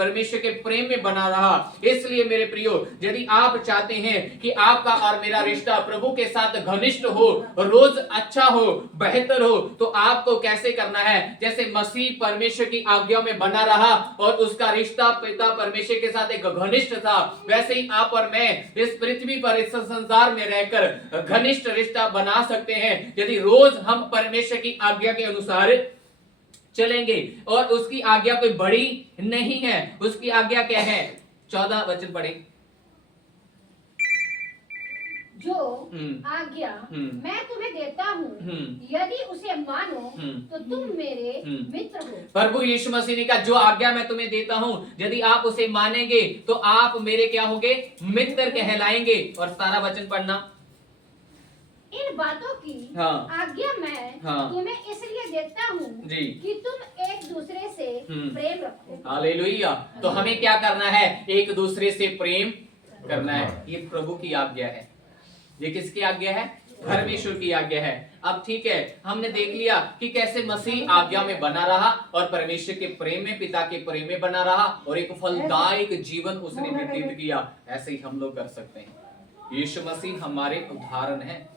परमेश्वर के प्रेम में बना रहा। इसलिए मेरे प्रियो, यदि आप चाहते हैं कि आपका और मेरा रिश्ता प्रभु के साथ घनिष्ठ हो, रोज अच्छा हो, बेहतर हो, तो आपको कैसे करना है? जैसे मसीह परमेश्वर की आज्ञा में बना रहा और उसका रिश्ता पिता परमेश्वर के साथ एक घनिष्ठ था, वैसे ही आप और मैं इस पृथ्वी पर, इस संसार में रहकर घनिष्ठ रिश्ता बना सकते हैं यदि रोज हम परमेश्वर की आज्ञा के अनुसार चलेंगे। और उसकी आज्ञा कोई बड़ी नहीं है। उसकी आज्ञा क्या है? 14 वचन पढ़े। जो आज्ञा मैं तुम्हें देता हूँ, यदि उसे मानो तो तुम मेरे मित्र हो। प्रभु यीशु मसीह ने कहा, जो आज्ञा मैं तुम्हें देता हूँ, यदि आप उसे मानेंगे तो आप मेरे क्या होंगे? मित्र कहलाएंगे। और सारा वचन पढ़ना। इन बातों की आज्ञा मैं तुम्हें इसलिए देता हूँ कि तुम एक दूसरे से प्रेम रखो। हालेलुया। तो हमें क्या करना है? एक दूसरे से प्रेम करना है। ये प्रभु की आज्ञा है। ये किसकी आज्ञा है? परमेश्वर की आज्ञा है। अब ठीक है, हमने देख लिया कि कैसे मसीह आज्ञा में बना रहा और परमेश्वर के प्रेम में, पिता के प्रेम में बना रहा और एक फलदायक जीवन उसने व्यतीत किया। ऐसे ही हम लोग कर सकते हैं। यीशु मसीह हमारे उदाहरण है।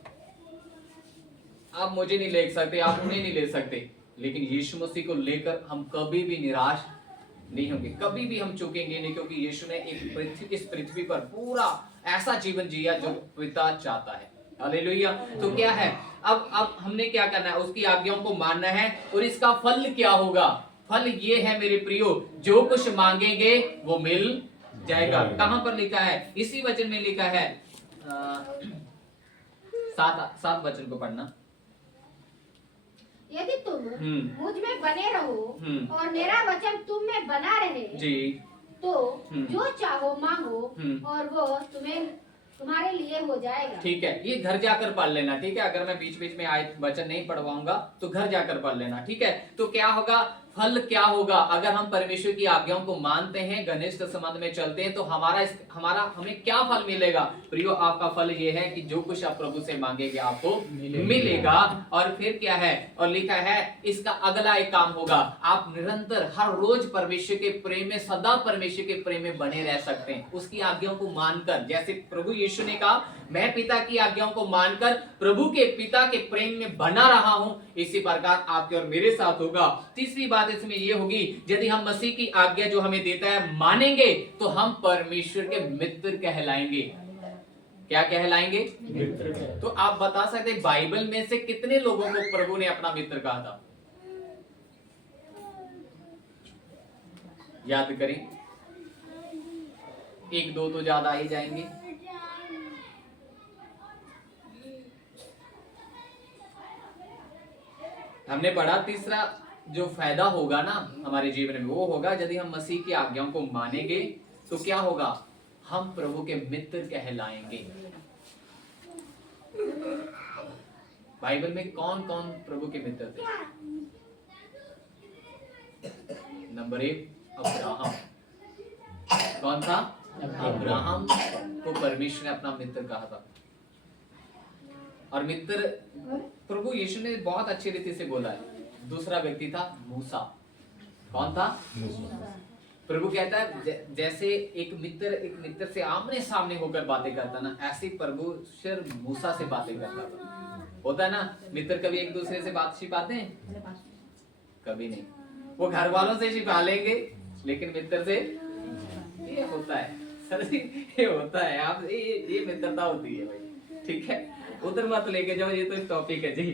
आप मुझे नहीं ले सकते, आप उन्हें नहीं ले सकते, लेकिन यीशु मसीह को लेकर हम कभी भी निराश नहीं होंगे, कभी भी हम चूकेंगे नहीं, क्योंकि यीशु ने इस पृथ्वी पर पूरा ऐसा जीवन जिया जो पिता चाहता है। हालेलुया। तो क्या है, अब हमने क्या करना है? उसकी आज्ञाओं को मानना है। और इसका फल क्या होगा? फल ये है मेरे प्रियो, जो कुछ मांगेंगे वो मिल जाएगा। कहां पर लिखा है? इसी वचन में लिखा है। 7 वचन को पढ़ना। यदि तुम मुझ में बने रहो और मेरा वचन तुम में बना रहे जी, तो जो चाहो मांगो और वो तुम्हारे लिए हो जाएगा। ठीक है, ये घर जाकर पढ़ लेना। ठीक है, अगर मैं बीच बीच में आयत वचन नहीं पढ़वाऊंगा तो घर जाकर पढ़ लेना। ठीक है, तो क्या होगा? फल क्या होगा? अगर हम परमेश्वर की आज्ञाओं को मानते हैं, घनिष्ठ संबंध में चलते हैं, तो हमें क्या फल मिलेगा? प्रियो, आपका फल ये है कि जो कुछ आप प्रभु से मांगेंगे आपको मिलेगा। और फिर क्या है? और लिखा है इसका अगला एक काम होगा, आप निरंतर हर रोज परमेश्वर के प्रेम में, सदा परमेश्वर के प्रेम में बने रह सकते हैं, उसकी आज्ञाओं को मानकर। जैसे प्रभु यीशु ने कहा, मैं पिता की आज्ञाओं को मानकर प्रभु के पिता के प्रेम में बना रहा हूं, इसी प्रकार आपके और मेरे साथ होगा। तीसरी बात इसमें यह होगी, यदि हम मसीह की आज्ञा जो हमें देता है मानेंगे तो हम परमेश्वर के मित्र कहलाएंगे। क्या कहलाएंगे? मित्र। तो आप बता सकते हैं बाइबल में से कितने लोगों को प्रभु ने अपना मित्र कहा था? याद करें, 1-2 तो ज्यादा ही जाएंगे। हमने पढ़ा तीसरा जो फायदा होगा ना हमारे जीवन में, वो होगा यदि हम मसीह की आज्ञाओं को मानेंगे तो क्या होगा? हम प्रभु के मित्र कहलाएंगे। बाइबल में कौन कौन प्रभु के मित्र थे? Number 1 Abraham. कौन था? अब्राहम को परमेश्वर ने अपना मित्र कहा था। और मित्र प्रभु यीशु ने बहुत अच्छी रीति से बोला है। दूसरा व्यक्ति था मूसा। कौन था? प्रभु कहता है जैसे एक मित्र से आमने सामने होकर बातें करता ना, ऐसे प्रभु सिर्फ मूसा से बातें करता था। होता है ना, मित्र कभी एक दूसरे से बात छिपाते हैं? कभी नहीं। वो घर वालों से छिपा लेंगे, लेकिन मित्र से ये होता है। सर जी, ये होता है। आप ये मित्रता होती है भाई। ठीक है, उधर मत लेके जाओ, ये तो एक टॉपिक है जी।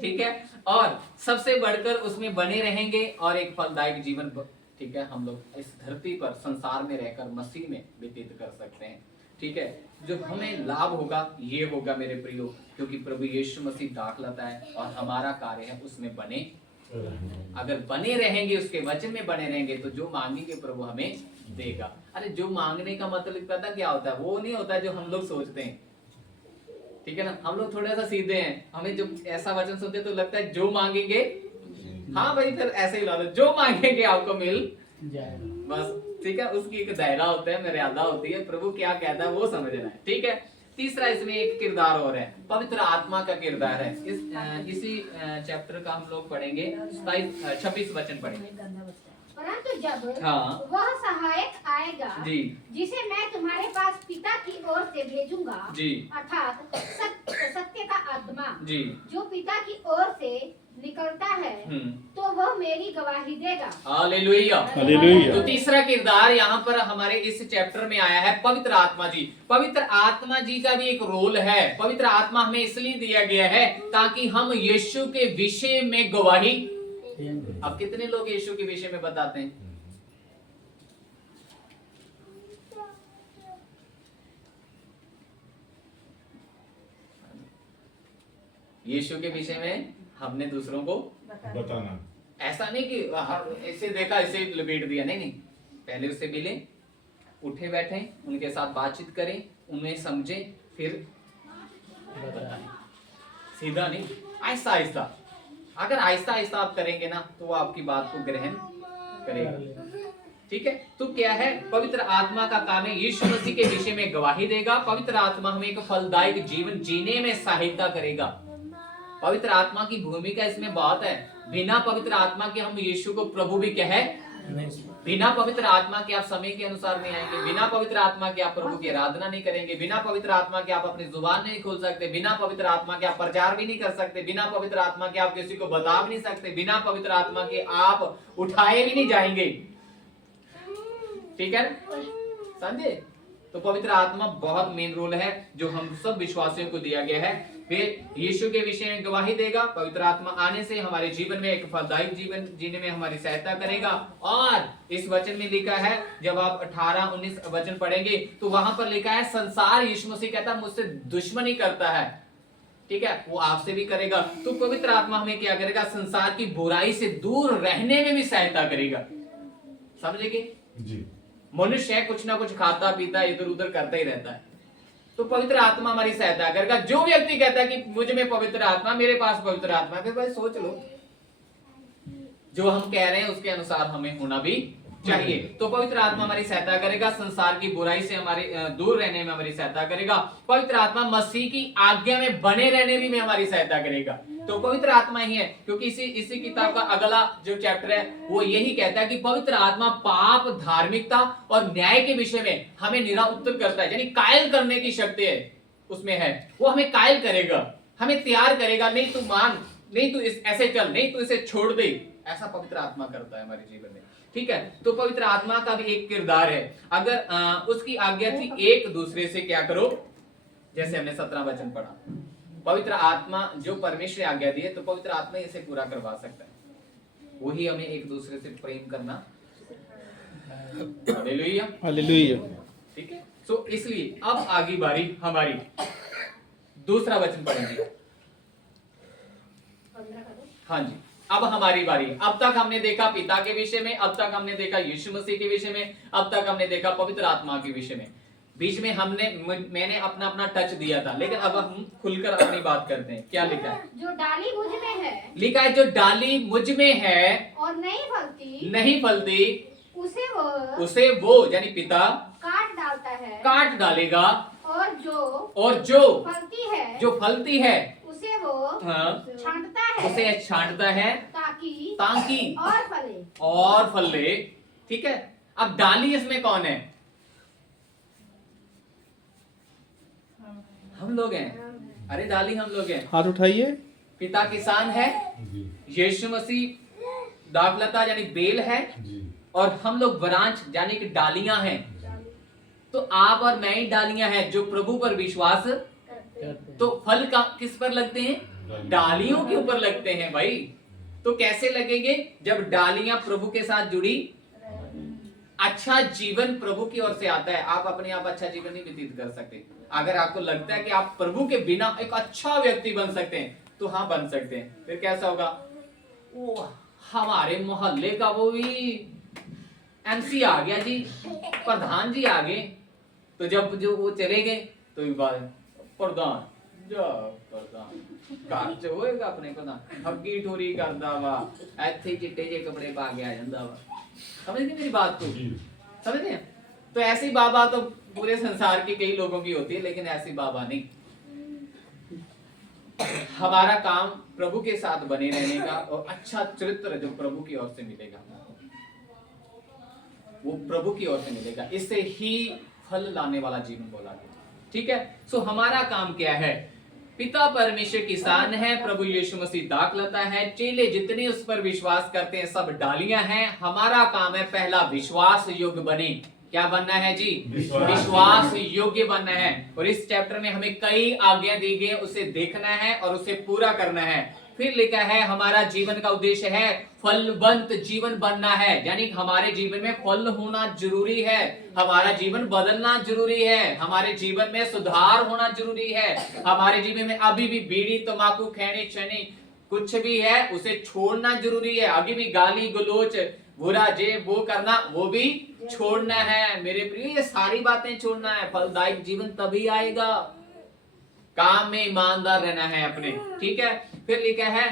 ठीक है, और सबसे बढ़कर उसमें बने रहेंगे और एक फलदायक जीवन, ठीक है, हम लोग इस धरती पर संसार में रहकर मसीह में व्यतीत कर सकते हैं। ठीक है, जो हमें लाभ होगा ये होगा मेरे प्रियो, क्योंकि प्रभु यीशु मसीह दाखलता है और हमारा कार्य है उसमें बने। अगर बने रहेंगे, उसके वचन में बने रहेंगे, तो जो मांगेंगे प्रभु हमें देगा। अरे जो मांगने का मतलब पता क्या होता है? वो नहीं होता है जो हम लोग सोचते हैं। ठीक है ना, हम लोग थोड़ा सा सीधे हैं। हमें जो ऐसा वचन सुनते तो लगता है जो मांगेंगे, हाँ भाई फिर ऐसे ही ला लो, जो मांगेंगे आपको मिल जाएगा बस। ठीक है, उसकी एक दायरा होता है, मर्यादा होती है। प्रभु क्या कहता है वो समझना है। ठीक है, तीसरा इसमें एक किरदार और है, पवित्र आत्मा का किरदार है। इसी चैप्टर का हम लोग पढ़ेंगे 26 वचन पढ़ेंगे। परंतु जब हाँ। वह सहायक आएगा जी जिसे मैं तुम्हारे पास पिता की ओर से भेजूंगा, जी अर्थात सत्य का आत्मा जी जो पिता की ओर से निकलता है, तो वह मेरी गवाही देगा। हालेलुया। हालेलुया। तो तीसरा किरदार यहाँ पर हमारे इस चैप्टर में आया है पवित्र आत्मा जी। पवित्र आत्मा जी का भी एक रोल है। पवित्र आत्मा हमें इसलिए दिया गया है ताकि हम यीशु के विषय में गवाही। अब कितने लोग यीशु के विषय में बताते हैं? यीशु के विषय में हमने दूसरों को बताना। ऐसा नहीं कि ऐसे देखा ऐसे लपेट दिया, नहीं नहीं, पहले उससे मिले, उठे बैठे, उनके साथ बातचीत करें, उन्हें समझे, फिर बताएं। सीधा नहीं, आहिस्ता आहिस्ता। अगर आहिस्ता आहिस्ता आप करेंगे ना तो वो आपकी बात को ग्रहण करेगा। ठीक है, तो क्या है, पवित्र आत्मा का काम है यीशु मसीह के विषय में गवाही देगा। पवित्र आत्मा हमें एक फलदायक जीवन जीने में सहायता करेगा। पवित्र आत्मा की भूमिका इसमें बहुत है। बिना पवित्र आत्मा के हम यीशु को प्रभु भी कहे, बिना पवित्र आत्मा के आप समय के अनुसार नहीं आएंगे, बिना पवित्र आत्मा के आप प्रभु की आराधना नहीं करेंगे, बिना पवित्र आत्मा के आप अपनी जुबान नहीं खोल सकते, बिना पवित्र आत्मा के आप प्रचार भी नहीं कर सकते, बिना पवित्र आत्मा के आप किसी को बता भी नहीं सकते, बिना पवित्र आत्मा के आप उठाए भी नहीं जाएंगे। ठीक है, समझे? तो पवित्र आत्मा बहुत मेन रोल है जो हम सब विश्वासियों को दिया गया है। फिर यीशु के विषय में गवाही देगा। पवित्र आत्मा आने से हमारे जीवन में एक फलदायक जीवन जीने में हमारी सहायता करेगा। और इस वचन में लिखा है, जब आप 18-19 वचन पढ़ेंगे तो वहां पर लिखा है, संसार, यीशु मसीह कहता है, मुझसे दुश्मनी करता है। ठीक है, वो आपसे भी करेगा। तो पवित्र आत्मा हमें क्या करेगा? संसार की बुराई से दूर रहने में भी सहायता करेगा। समझेंगे? जी। मनुष्य है, कुछ ना कुछ खाता पीता इधर उधर करता ही रहता है, तो पवित्र आत्मा हमारी सहायता करेगा। जो व्यक्ति कहता है कि मुझ में पवित्र आत्मा, मेरे पास पवित्र आत्मा है, फिर भाई सोच लो, जो हम कह रहे हैं उसके अनुसार हमें होना भी चाहिए। तो पवित्र आत्मा हमारी सहायता करेगा, संसार की बुराई से हमारे दूर रहने में हमारी सहायता करेगा। पवित्र आत्मा मसीह की आज्ञा में बने रहने में हमारी सहायता करेगा। तो पवित्र आत्मा ही है, क्योंकि इसी किताब का अगला जो चैप्टर है वो यही कहता है कि पवित्र आत्मा पाप, धार्मिकता और न्याय के विषय में हमें निरा उत्तर करता है, यानी कायल करने की शक्ति है उसमें है। वो हमें कायल करेगा, हमें तैयार करेगा, नहीं तू मान, नहीं तू ऐसे चल, नहीं तू इसे छोड़ दे, ऐसा पवित्र आत्मा करता है हमारे जीवन में। ठीक है, तो पवित्र आत्मा का भी एक किरदार है। अगर उसकी आज्ञा थी एक दूसरे से क्या करो, जैसे हमने 17 वचन पढ़ा, पवित्र आत्मा जो परमेश्वर आज्ञा दी है, तो पवित्र आत्मा इसे पूरा करवा सकता है। वही हमें एक दूसरे से प्रेम करना। Hallelujah, hallelujah. ठीक है, सो इसलिए अब आगे बारी हमारी, दूसरा वचन पढ़ेंगे। हाँ जी, अब हमारी बारी। अब तक हमने देखा पिता के विषय में, अब तक हमने देखा यीशु मसीह के विषय में, अब तक हमने देखा पवित्र आत्मा के विषय में। बीच में मैंने अपना टच दिया था, लेकिन अब हम खुलकर अपनी बात करते हैं। क्या लिखा है? जो डाली मुझ में है, लिखा है जो डाली मुझ में है और नहीं फलती उसे वो यानी पिता काट डालता है, काट डालेगा, और जो फलती है उसे वो छांटता छांटता है ताकि और फले। ठीक है, अब डाली इसमें कौन है? हम लोग हैं। अरे डाली हम लोग हैं। हाथ उठाइए। पिता किसान है, यीशु मसीह दाखलता यानी बेल है, और हम लोग ब्रांच यानी कि डालियां हैं। तो आप और मैं ही डालियां हैं जो प्रभु पर विश्वास, तो फल का किस पर लगते हैं? डालियों के ऊपर लगते हैं भाई। तो कैसे लगेंगे? जब डालियां प्रभु के साथ जुड़ी। अच्छा जीवन प्रभु की ओर से आता है। आप अपने आप अच्छा जीवन नहीं व्यतीत कर सकते। अगर आपको लगता है कि आप प्रभु के बिना एक अच्छा व्यक्ति बन सकते हैं, तो हाँ बन सकते हैं। फिर कैसा होगा? वो हमारे मोहल्ले का वो भी एमसी आ गया जी, प्रधान जी आ गए, तो जब जो वो चले गए तो प्रधान घर च होएगा अपने प्रधान ठगी ठोरी करदा वा, ऐथे चिट्टे जे कपड़े पा के आ जांदा वा। समझ गए मेरी बात को? समझ गए? तो ऐसी बाबा तो पूरे संसार के कई लोगों की होती है, लेकिन ऐसी बाबा नहीं। हमारा काम प्रभु के साथ बने रहने का और अच्छा चरित्र जो प्रभु की ओर से मिलेगा। वो प्रभु की ओर से मिलेगा। इससे ही फल लाने वाला जीवन बोला गया। ठीक है, सो हमारा काम क्या है? पिता परमेश्वर किसान है, प्रभु यीशु मसीह दाखलता है, चेले जितने उस पर विश्वास करते हैं सब डालियां हैं। हमारा काम है पहला विश्वास योग्य बने। क्या बनना है जी? विश्वास योग्य बनना है। और इस चैप्टर में हमें कई आज्ञा दी गई, उसे देखना है और उसे पूरा करना है। फिर लिखा है हमारा जीवन का उद्देश्य है फलवंत जीवन बनना है, यानी हमारे जीवन में फल होना जरूरी है, हमारा जीवन बदलना जरूरी है, हमारे जीवन में सुधार होना जरूरी है। हमारे जीवन में अभी भी बीड़ी तंबाकू खैनी छनी कुछ भी है उसे छोड़ना जरूरी है। अभी भी गाली गलोच बुरा जे वो करना वो भी छोड़ना है। मेरे प्रिय ये सारी बातें छोड़ना है। फलदायक जीवन तभी आएगा, काम में ईमानदार रहना है अपने। ठीक है, फिर लिखा है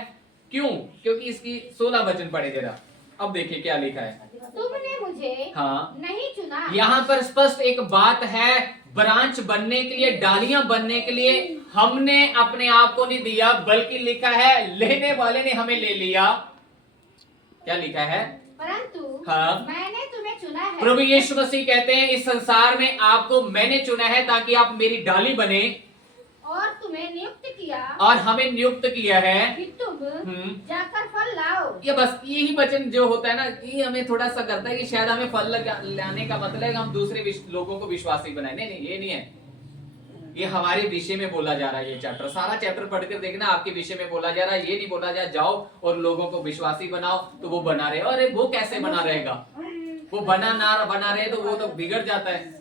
क्यों? क्योंकि इसकी 16 वचन पढ़े जरा। अब देखिए क्या लिखा है। तुमने मुझे नहीं चुना। यहाँ पर स्पष्ट एक बात है, ब्रांच बनने के लिए, डालियां बनने के लिए हमने अपने आप को नहीं दिया, बल्कि लिखा है लेने वाले ने हमें ले लिया। क्या लिखा है? परंतु मैंने तुम्हें चुना है। प्रभु यीशु मसीह कहते हैं इस संसार में आपको मैंने चुना है ताकि आप मेरी डाली बने, और तुम्हें नियुक्त किया, और हमें नियुक्त किया है कि तुम जाकर फल लाओ। ये बस यही वचन जो होता है ना, ये हमें थोड़ा सा करता है कि शायद हमें फल लाने का मतलब है कि हम दूसरे लोगों को विश्वासी बनाए। नहीं नहीं, ये नहीं है। ये हमारे विषय में बोला जा रहा है। ये चैप्टर, सारा चैप्टर पढ़कर देखना, आपके विषय में बोला जा रहा है। ये नहीं बोला जा जाओ और लोगों को विश्वासी बनाओ तो वो बना रहे। अरे वो कैसे बना रहेगा? वो बना रहे तो वो तो बिगड़ जाता है।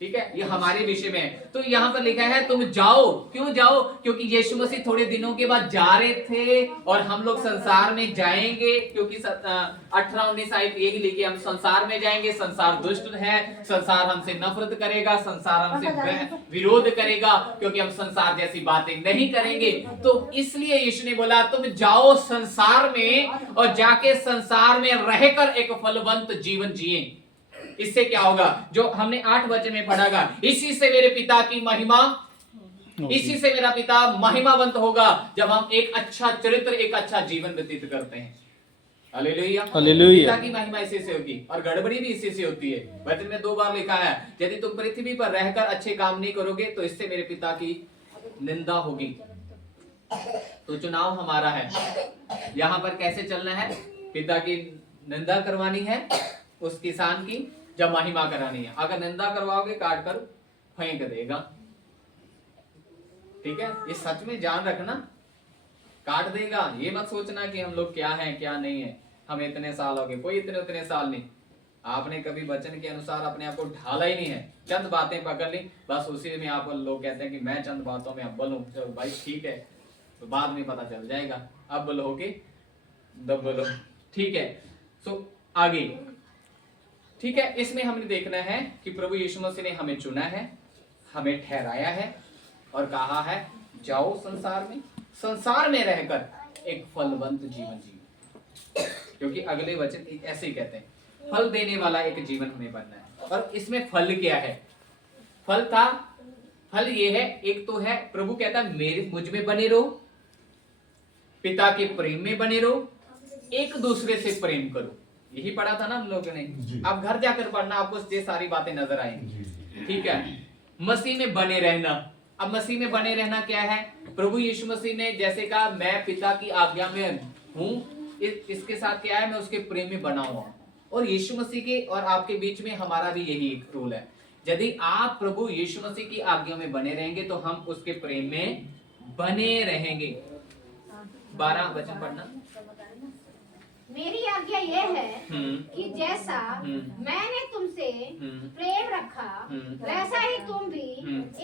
ठीक है, ये हमारे विषय में है। तो यहाँ पर लिखा है तुम जाओ। क्यों जाओ? क्योंकि यीशु मसीह थोड़े दिनों के बाद जा रहे थे और हम लोग संसार में जाएंगे, क्योंकि 18-19 आयत यही लिखी, हम संसार में जाएंगे। संसार दुष्ट है, संसार हमसे नफरत करेगा, संसार हमसे विरोध करेगा, क्योंकि हम संसार जैसी बातें नहीं करेंगे। तो इसलिए यीशु ने बोला तुम जाओ संसार में और जाके संसार में रहकर एक फलवंत जीवन जिए। इससे क्या होगा? जो हमने 8 वचन में पढ़ागा, इसी से मेरे पिता की महिमा, इसी से मेरा पिता महिमावंत होगा जब हम एक अच्छा चरित्र, एक अच्छा जीवन व्यतीत करते हैं। Hallelujah, hallelujah. पिता की महिमा इसी से होगी और गड़बड़ी भी इसी से होती है। वचन में 2 बार लिखा है यदि तुम पृथ्वी पर रहकर अच्छे काम नहीं करोगे तो इससे मेरे पिता की निंदा होगी। तो चुनाव हमारा है, यहाँ पर कैसे चलना है? पिता की निंदा करवानी है उस किसान की, जब महिमा करानी है। अगर निंदा करवाओगे काट कर फेंक देगा। ठीक है, ये सच में जान रखना, काट देगा। ये मत सोचना कि हम लोग क्या हैं क्या नहीं है, हम इतने साल हो गए। कोई इतने साल नहीं। आपने कभी वचन के अनुसार अपने आप को ढाला ही नहीं है। चंद बातें पकड़ ली, बस उसी में आप लोग कहते हैं कि मैं चंद बातों में अव्वल हूँ। चलो भाई ठीक है, तो बाद में पता चल जाएगा अव्वल हो के दब्बल हो। ठीक है, सो आगे। ठीक है, इसमें हमने देखना है कि प्रभु यीशु मसीह ने हमें चुना है, हमें ठहराया है और कहा है जाओ संसार में, संसार में रहकर एक फलवंत जीवन जियो। क्योंकि अगले वचन ऐसे ही कहते हैं फल देने वाला एक जीवन हमें बनना है। और इसमें फल क्या है? फल ये है, एक तो है प्रभु कहता है मेरे मुझ में बने रहो, पिता के प्रेम में बने रहो, एक दूसरे से प्रेम करो। यही पढ़ा था ना हम लोगों ने। अब घर जाकर पढ़ना, आपको ये सारी बातें नजर आएंगी। ठीक है, मसीह में बने रहना। अब मसीह में बने रहना क्या है? प्रभु यीशु मसीह ने जैसे कहा मैं पिता की आज्ञा में हूँ, इसके साथ क्या है? मैं उसके प्रेम में बना हुआ। और यीशु मसीह के और आपके बीच में हमारा भी यही एक रोल है। यदि आप प्रभु यीशु मसीह की आज्ञा में बने रहेंगे तो हम उसके प्रेम में बने रहेंगे। 12 वचन पढ़ना। मेरी आज्ञा यह है कि जैसा मैंने तुमसे प्रेम रखा वैसा ही तुम भी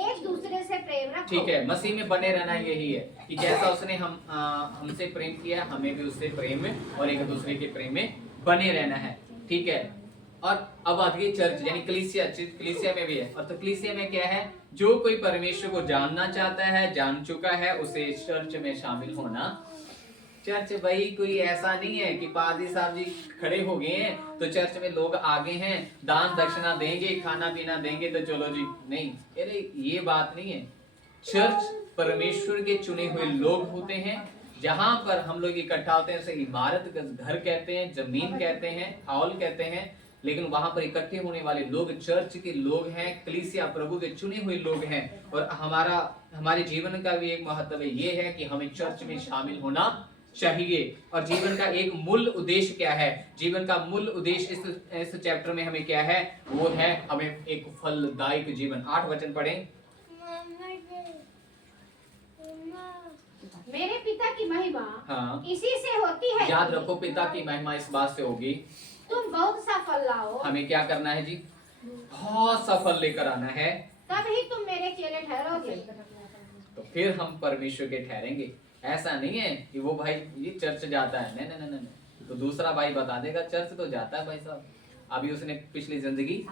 एक दूसरे से प्रेम रखो। ठीक है, मसीह में बने रहना यही है कि जैसा उसने हमसे प्रेम किया, हमें भी उससे प्रेम में और एक दूसरे के प्रेम में बने रहना है। ठीक है, और अब आगे चर्च यानी कलीसिया में भी है। और तो कलीसिया में क्या है? जो कोई परमेश्वर को जानना चाहता है, जान चुका है, उसे चर्च में शामिल होना। चर्च भाई कोई ऐसा नहीं है कि पादरी साहब जी खड़े हो गए हैं तो चर्च में लोग आगे हैं, दान दक्षिणा देंगे, खाना पीना देंगे तो चलो जी। नहीं, अरे ये बात नहीं है। चर्च परमेश्वर के चुने हुए लोग होते हैं, जहां पर हम लोग इकट्ठा होते हैं। उसे इमारत घर कहते हैं, जमीन कहते हैं, हॉल कहते हैं, लेकिन वहां पर इकट्ठे होने वाले लोग चर्च के लोग हैं, कलीसिया प्रभु के चुने हुए लोग हैं। और हमारे जीवन का भी एक महत्व ये है कि हमें चर्च में शामिल होना चाहिए। और जीवन का एक मूल उद्देश्य क्या है? जीवन का मूल उद्देश्य इस चैप्टर में हमें क्या है? वो है हमें एक फलदायक जीवन। 8 वचन पढ़ें। मेरे पिता की महिमा हाँ, इसी से होती है। याद रखो, पिता की महिमा इस बात से होगी, तुम बहुत सा फल लाओ। हमें क्या करना है जी? बहुत सा फल लेकर आना है, तब ही तुम मेरे चेले ठहरोगे। तो फिर हम परमेश्वर के ठहरेंगे। ऐसा नहीं है कि वो भाई ये चर्च जाता है, नहीं नहीं नहीं नहीं, तो दूसरा भाई बता देगा चर्च तो जाता है भाई साहब। अभी उसने पिछली जिंदगी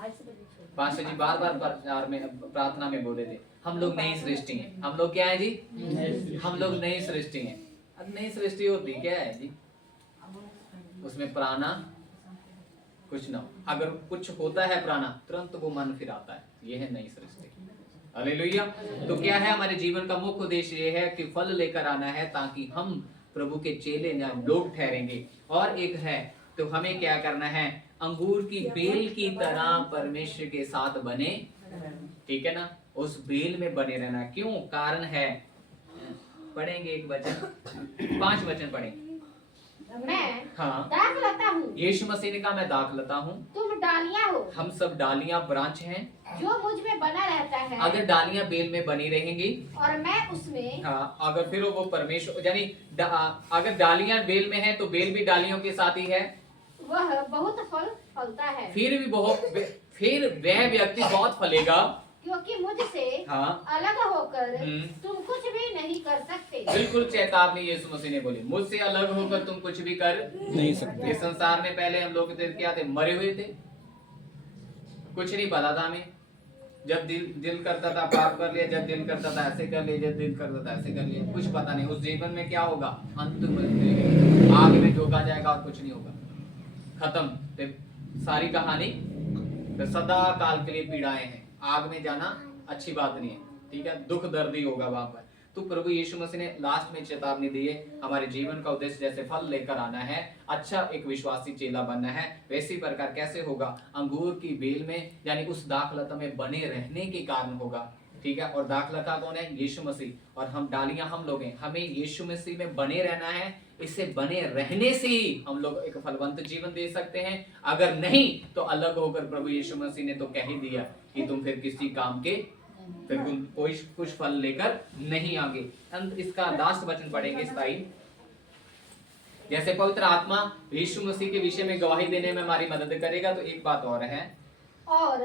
पास्टर जी बार बार प्रचार में प्रार्थना में बोले थे, हम लोग नई सृष्टि हैं। हम लोग क्या है जी? हम लोग नई सृष्टि हैं। अब नई सृष्टि होती क्या है जी? उसमें पुराना कुछ ना हो, अगर कुछ होता है पुराना तुरंत वो मन फिर आता है। ये है नई सृष्टि। हालेलुया। तो क्या है हमारे जीवन का मुख्य उद्देश्य? ये है कि फल लेकर आना है ताकि हम प्रभु के चेले लोग ठहरेंगे। और एक है तो हमें क्या करना है? अंगूर की बेल की तरह परमेश्वर के साथ बने, ठीक है ना, उस बेल में बने रहना। क्यों? कारण है, पढ़ेंगे एक वचन, 5 वचन पढ़ें। मैं हाँ, दाखलता हूँ, यीशु मसीह ने कहा मैं दाखलता हूँ, तुम डालियाँ हो। हम सब डालियां ब्रांच हैं। जो मुझ में बना रहता है अगर डालियां बेल में बनी रहेंगी, और मैं उसमें, हाँ, अगर फिर वो परमेश्वर यानी अगर डालियां बेल में है तो बेल भी डालियों के साथ ही है, वह बहुत फल फलता है। फिर वह व्यक्ति बहुत फलेगा, क्योंकि मुझसे हाँ, अलग होकर हम्म। तुम कुछ भी नहीं कर सकते। बिल्कुल चेतावनी यीशु मसीह ने बोली, मुझसे अलग होकर तुम कुछ भी कर नहीं सकते। इस संसार में पहले हम लोग क्या थे? मरे हुए थे, कुछ नहीं पता था हमें। जब दिल करता था पाप कर लिया, जब दिल करता था ऐसे कर लिया, जब दिल करता था ऐसे कर लिया, कुछ पता नहीं उस जीवन में क्या होगा। अंत में आग में झोंका जाएगा और कुछ नहीं होगा, खत्म। फिर सारी कहानी, फिर सदा काल के लिए पीड़ाएं हैं। आग में जाना अच्छी बात नहीं है, ठीक है, दुख दर्द ही होगा वहां पर। तो प्रभु यीशु मसीह ने लास्ट में चेतावनी दी है, हमारे जीवन का उद्देश्य जैसे फल लेकर आना है, अच्छा एक विश्वासी चेला बनना है, वैसी प्रकार कैसे होगा? अंगूर की बेल में यानी उस दाखलता में बने रहने के कारण होगा, ठीक है। और दाखलता कौन है? यीशु मसीह। और हम डालियां हम लोग हैं, हमें यीशु मसीह में बने रहना है। इससे बने रहने से ही हम लोग एक फलवंत जीवन दे सकते हैं। अगर नहीं तो अलग होकर प्रभु यीशु मसीह ने तो कह ही दिया कि तुम फिर किसी काम के फिर कोई कुछ फल लेकर नहीं आगे। इसका लास्ट वचन पढ़ेंगे 27। जैसे पवित्र आत्मा यीशु मसीह के विषय में गवाही देने में हमारी मदद करेगा, तो एक बात और है, और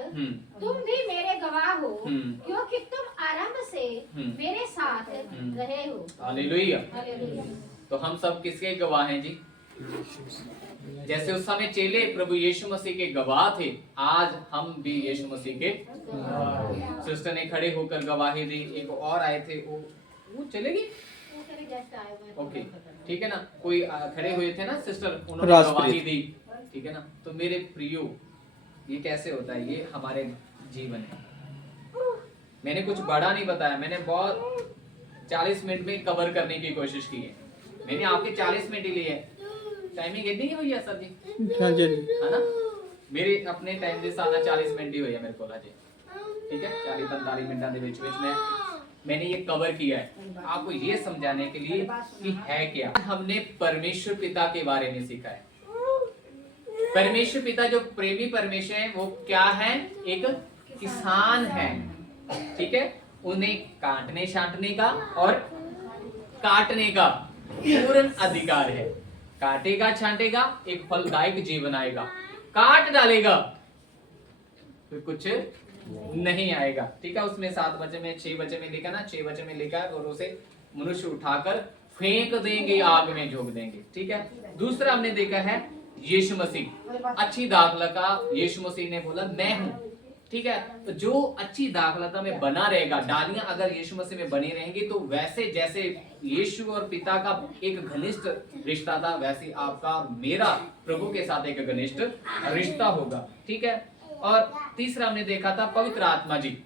तुम भी मेरे गवाह हो, क्योंकि तुम आरंभ से मेरे साथ रहे हो। हालेलुया। हालेलुया। तो हम सब किसके गवाह हैं जी? जैसे उस समय चेले प्रभु यीशु मसीह के गवाह थे, आज हम भी यीशु मसीह के। सिस्टर ने खड़े होकर गवाही दी। एक और आए थे, वो चले गए, ओके, ठीक है ना। कोई खड़े हुए थे ना सिस्टर, उन्होंने गवाही दी, ठीक है ना। तो मेरे प्रियो, ये कैसे होता है? ये हमारे जीवन है। मैंने कुछ बड़ा नहीं बताया, मैंने बहुत 40 मिनट में कवर करने की कोशिश की है। मैंने आपके 40 मिनट ही लिए है। टाइमिंग इतनी हुई है सर जी? हाँ जी, है ना। मेरे अपने टाइम ਦੇ साथ 40 मिनट ही हुई है मेरे को जी, ठीक है। 40-45 मिनटां ਦੇ ਵਿੱਚ मैंने ये कवर किया है आपको ये समझाने के लिए कि है क्या। हमने परमेश्वर पिता के बारे में सीखा है। परमेश्वर पिता जो प्रेमी परमेश्वर है, वो क्या है? एक किसान है, ठीक है। उन्हें काटने छांटने का और काटने का पूर्ण अधिकार है। काटेगा छांटेगा, एक फलदायक जीवन आएगा। काट डालेगा फिर कुछ नहीं आएगा, ठीक है। उसमें 7 वचन में 6 वचन में लिखा ना, 6 वचन में लिखा है, और उसे मनुष्य उठाकर फेंक देंगे, आग में झोंक देंगे, ठीक है। दूसरा हमने देखा है यीशु मसीह, अच्छी दाखलता। यीशु मसीह ने बोला मैं हूं, ठीक है। तो जो अच्छी दाखलता में बना रहेगा, डालियां अगर यीशु मसीह में बनी रहेंगी, तो वैसे जैसे यीशु और पिता का एक घनिष्ठ रिश्ता था, वैसे आपका और मेरा प्रभु के साथ एक घनिष्ठ रिश्ता होगा, ठीक है। और तीसरा हमने देखा था पवित्र आत्मा जी,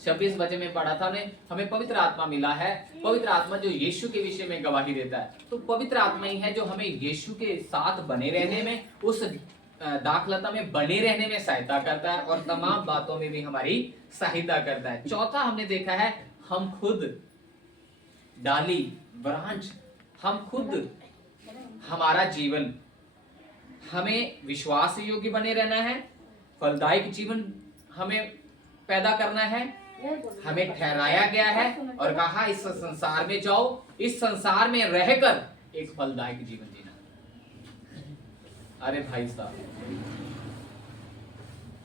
26 वचन में पढ़ा था हमने, हमें पवित्र आत्मा मिला है। पवित्र आत्मा जो यीशु के विषय में गवाही देता है। तो पवित्र आत्मा ही है जो हमें यीशु के साथ बने रहने में, उस दाखलता में बने रहने में सहायता करता है और तमाम बातों में भी हमारी सहायता करता है। चौथा हमने देखा है, हम खुद डाली ब्रांच, हम खुद हमारा जीवन, हमें विश्वास योग्य बने रहना है, फलदायक जीवन हमें पैदा करना है, हमें ठहराया गया है और कहा इस संसार में जाओ, इस संसार में रहकर एक फलदायक जीवन जीना। अरे भाई साहब,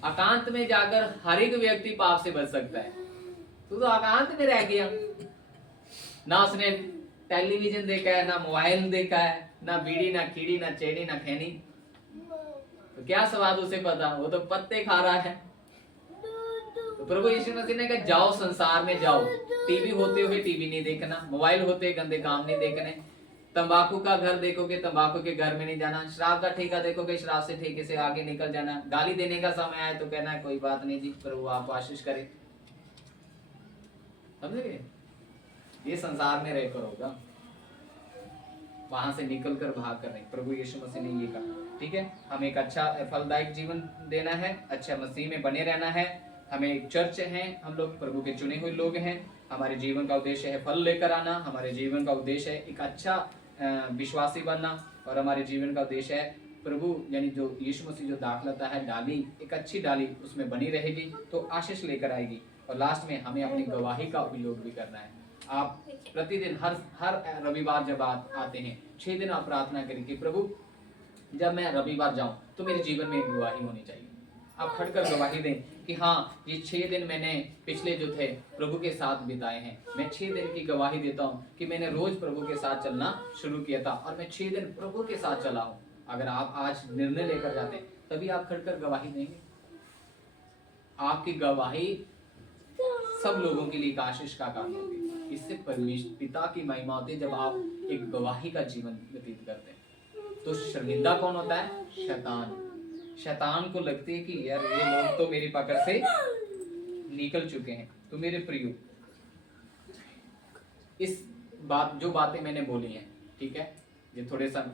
एकांत में जाकर हर एक व्यक्ति पाप से बच सकता है। तू तो एकांत में रह गया, ना उसने टेलीविजन देखा है, ना मोबाइल देखा है, ना बीड़ी, ना कीड़ी, ना चेड़ी, ना खैनी, तो क्या स्वाद उसे पता, वो तो पत्ते खा रहा है। तो प्रभु यीशु मसीह ने कहा जाओ संसार में जाओ, टीवी होते हुए टीवी नहीं देखना, मोबाइल होते गंदे काम नहीं देखने, तंबाकू का घर देखोगे तंबाकू के घर में नहीं जाना, शराब का ठेका देखोगे शराब से ठेके से आगे निकल जाना, गाली देने का समय आए तो कहना है कोई बात नहीं जी, प्रभु आप आशीष करें। समझे? ये संसार में रहकर होगा, वहां से निकलकर भाग कर नहीं। प्रभु यीशु मसीह ने ये कहा, ठीक है, हमें एक अच्छा फलदायक जीवन देना है, अच्छा मसीह में बने रहना है, हमें एक चर्च है, हम लोग प्रभु के चुने हुए लोग हैं, हमारे जीवन का उद्देश्य है फल लेकर आना, हमारे जीवन का उद्देश्य है एक अच्छा विश्वासी बनना, और हमारे जीवन का उद्देश्य है प्रभु यानी जो यीशु मसीह जो दाखलता है डाली, एक अच्छी डाली उसमें बनी रहेगी तो आशीष लेकर आएगी। और लास्ट में हमें अपनी गवाही का उपयोग भी करना है। आप प्रतिदिन हर रविवार जब आते हैं 6 दिन आप प्रार्थना करें कि प्रभु जब मैं रविवार जाऊं तो मेरे जीवन में एक गवाही होनी चाहिए। आप खड़कर गवाही दें कि हाँ ये 6 दिन मैंने पिछले जो थे प्रभु के साथ बिताए हैं। मैं 6 दिन की गवाही देता हूँ कि मैंने रोज प्रभु के साथ चलना शुरू किया था और मैं 6 दिन प्रभु के साथ चला हूँ। अगर आप आज निर्णय लेकर जाते हैं तभी आप खड़कर गवाही देंगे। आपकी गवाही सब लोगों के लिए आशीष का काम होगी। इससे परमेश्वर पिता की महिमा होती है। जब आप एक गवाही का जीवन व्यतीत करते हैं तो शर्मिंदा कौन होता है? शैतान। शैतान को लगती है कि यार ये लोग तो मेरी पकड़ से निकल चुके हैं। तो मेरे प्रियो, इस बात जो बातें मैंने बोली हैं, ठीक है, ये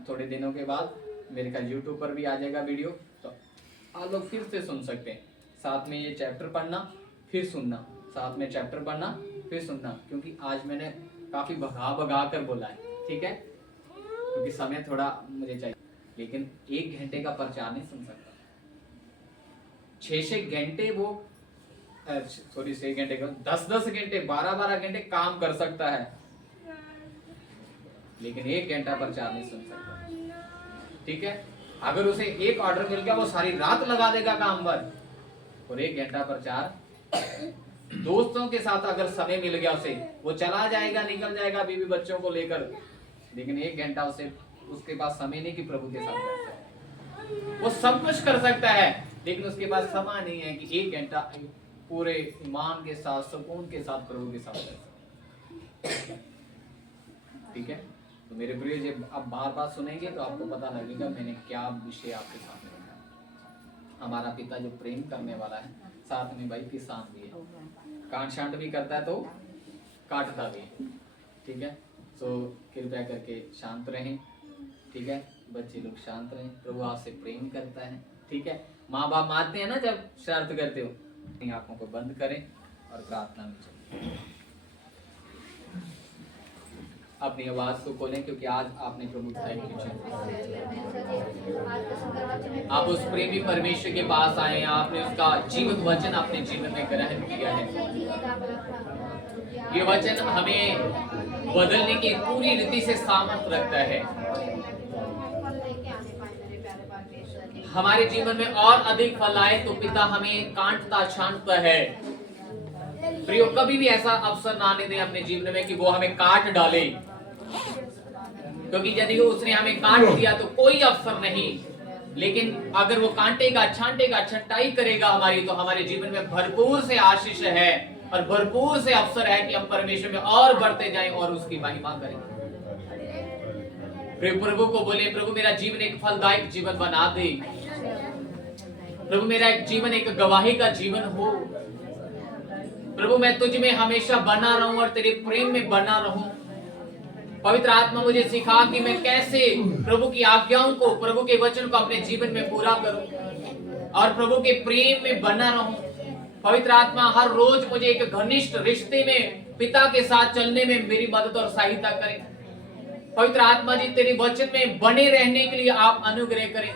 थोड़े दिनों के बाद मेरे ख्याल YouTube पर भी आ जाएगा वीडियो, तो आप लोग फिर से सुन सकते हैं। साथ में ये चैप्टर पढ़ना फिर सुनना, साथ में चैप्टर पढ़ना फिर सुनना, क्योंकि आज मैंने काफी भगा कर बोला है, ठीक है, क्योंकि समय थोड़ा मुझे चाहिए। लेकिन 1 घंटे का प्रचार नहीं सुन सकता। 6 घंटे वो 6 घंटे का 10 घंटे 12 घंटे काम कर सकता है, लेकिन 1 घंटा प्रचार नहीं सुन सकता। ठीक है, अगर उसे एक ऑर्डर मिल गया वो सारी रात लगा देगा काम पर, और 1 घंटा प्रचार दोस्तों के साथ अगर समय मिल गया उसे, वो चला जाएगा, निकल जाएगा बीवी बच्चों को लेकर, लेकिन 1 घंटा उसे उसके पास समय नहीं कि प्रभु के साथ बैठ जाए। वो सब कुछ कर सकता है लेकिन उसके पास समय नहीं है कि 1 घंटा पूरे ईमान के साथ सुकून के साथ प्रभु के साथ बैठ जाए। ठीक है, तो मेरे प्रिय जब आप बार सुनेंगे तो आपको पता लगेगा मैंने क्या विषय आपके सामने रखा। हमारा पिता जो प्रेम करने वाला है, साथ में भाई किसान भी है, काट छांट भी करता है तो काटता भी है। ठीक है, तो कृपया करके शांत रहें। ठीक है, बच्चे लोग शांत रहें, प्रभु आपसे प्रेम करता है। ठीक है, माँ बाप मारते हैं ना जब शरारत करते हो, अपनी आंखों को बंद करें और प्रार्थना में चलें। अपनी आवाज को खोलें, क्योंकि आज आपने प्रभु आप उस प्रेमी परमेश्वर के पास आए, आपने उसका जीवित वचन अपने जीवन में ग्रहण किया है। ये वचन हमें बदलने की पूरी रीति से सामर्थ रखता है, हमारे जीवन में और अधिक फल आए तो पिता हमें काटता छांटता है। प्रियो, कभी भी ऐसा अवसर ना आने दें अपने जीवन में कि वो हमें काट डाले, क्योंकि यदि उसने हमें काट दिया तो कोई अवसर नहीं, लेकिन अगर वो काटेगा, छांटेगा, छंटाई करेगा हमारी, तो हमारे जीवन में भरपूर से आशीष है और भरपूर से अवसर है कि हम परमेश्वर में और बढ़ते जाएं और उसकी महिमा करें। प्रभु को बोले, प्रभु मेरा जीवन एक फलदायक जीवन बना दे, प्रभु मेरा एक जीवन एक गवाही का जीवन हो, प्रभु मैं तुझ में हमेशा बना रहूं और तेरे प्रेम में बना रहूं। पवित्र आत्मा मुझे सिखा कि मैं कैसे प्रभु की आज्ञाओं को, प्रभु के वचन को अपने जीवन में पूरा करूं। और प्रभु के प्रेम में बना रहूं। पवित्र आत्मा हर रोज मुझे एक घनिष्ठ रिश्ते में पिता के साथ चलने में मेरी मदद और सहायता करें। पवित्र आत्मा जी तेरे वचन में बने रहने के लिए आप अनुग्रह करें।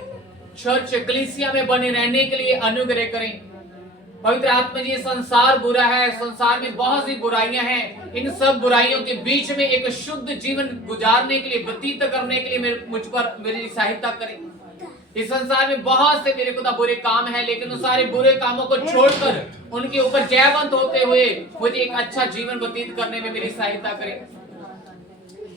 चर्च कलीसिया में बने रहने के लिए अनुग्रह करें। पवित्र आत्मा जी संसार बुरा है, संसार में बहुत सी बुराइयां हैं, इन सब बुराइयों के बीच में एक शुद्ध जीवन गुजारने के लिए, व्यतीत करने के लिए मुझ पर मेरी सहायता करें। इस संसार में बहुत से मेरे खुदा बुरे काम है, लेकिन उन सारे बुरे कामों को छोड़कर उनके ऊपर जयवंत होते हुए मुझे एक अच्छा जीवन व्यतीत करने में मेरी सहायता करें।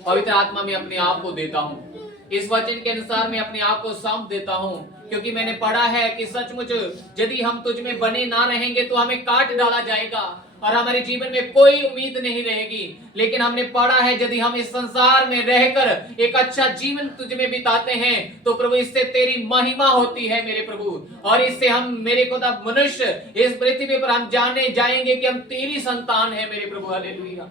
पवित्र आत्मा में अपने आप को देता हूँ, इस वचन के अनुसार मैं अपने आप को सौंप देता हूँ, क्योंकि मैंने पढ़ा है कि सचमुच यदि हम तुझ में बने ना रहेंगे तो हमें काट डाला जाएगा और हमारे जीवन में कोई उम्मीद नहीं रहेगी। लेकिन हमने पढ़ा है यदि हम इस संसार में रहकर एक अच्छा जीवन तुझ में बिताते हैं तो प्रभु इससे तेरी महिमा होती है मेरे प्रभु, और इससे हम मेरे खुदा मनुष्य इस पृथ्वी पर हम जाने जाएंगे कि हम तेरी संतान है मेरे प्रभु। हालेलुया।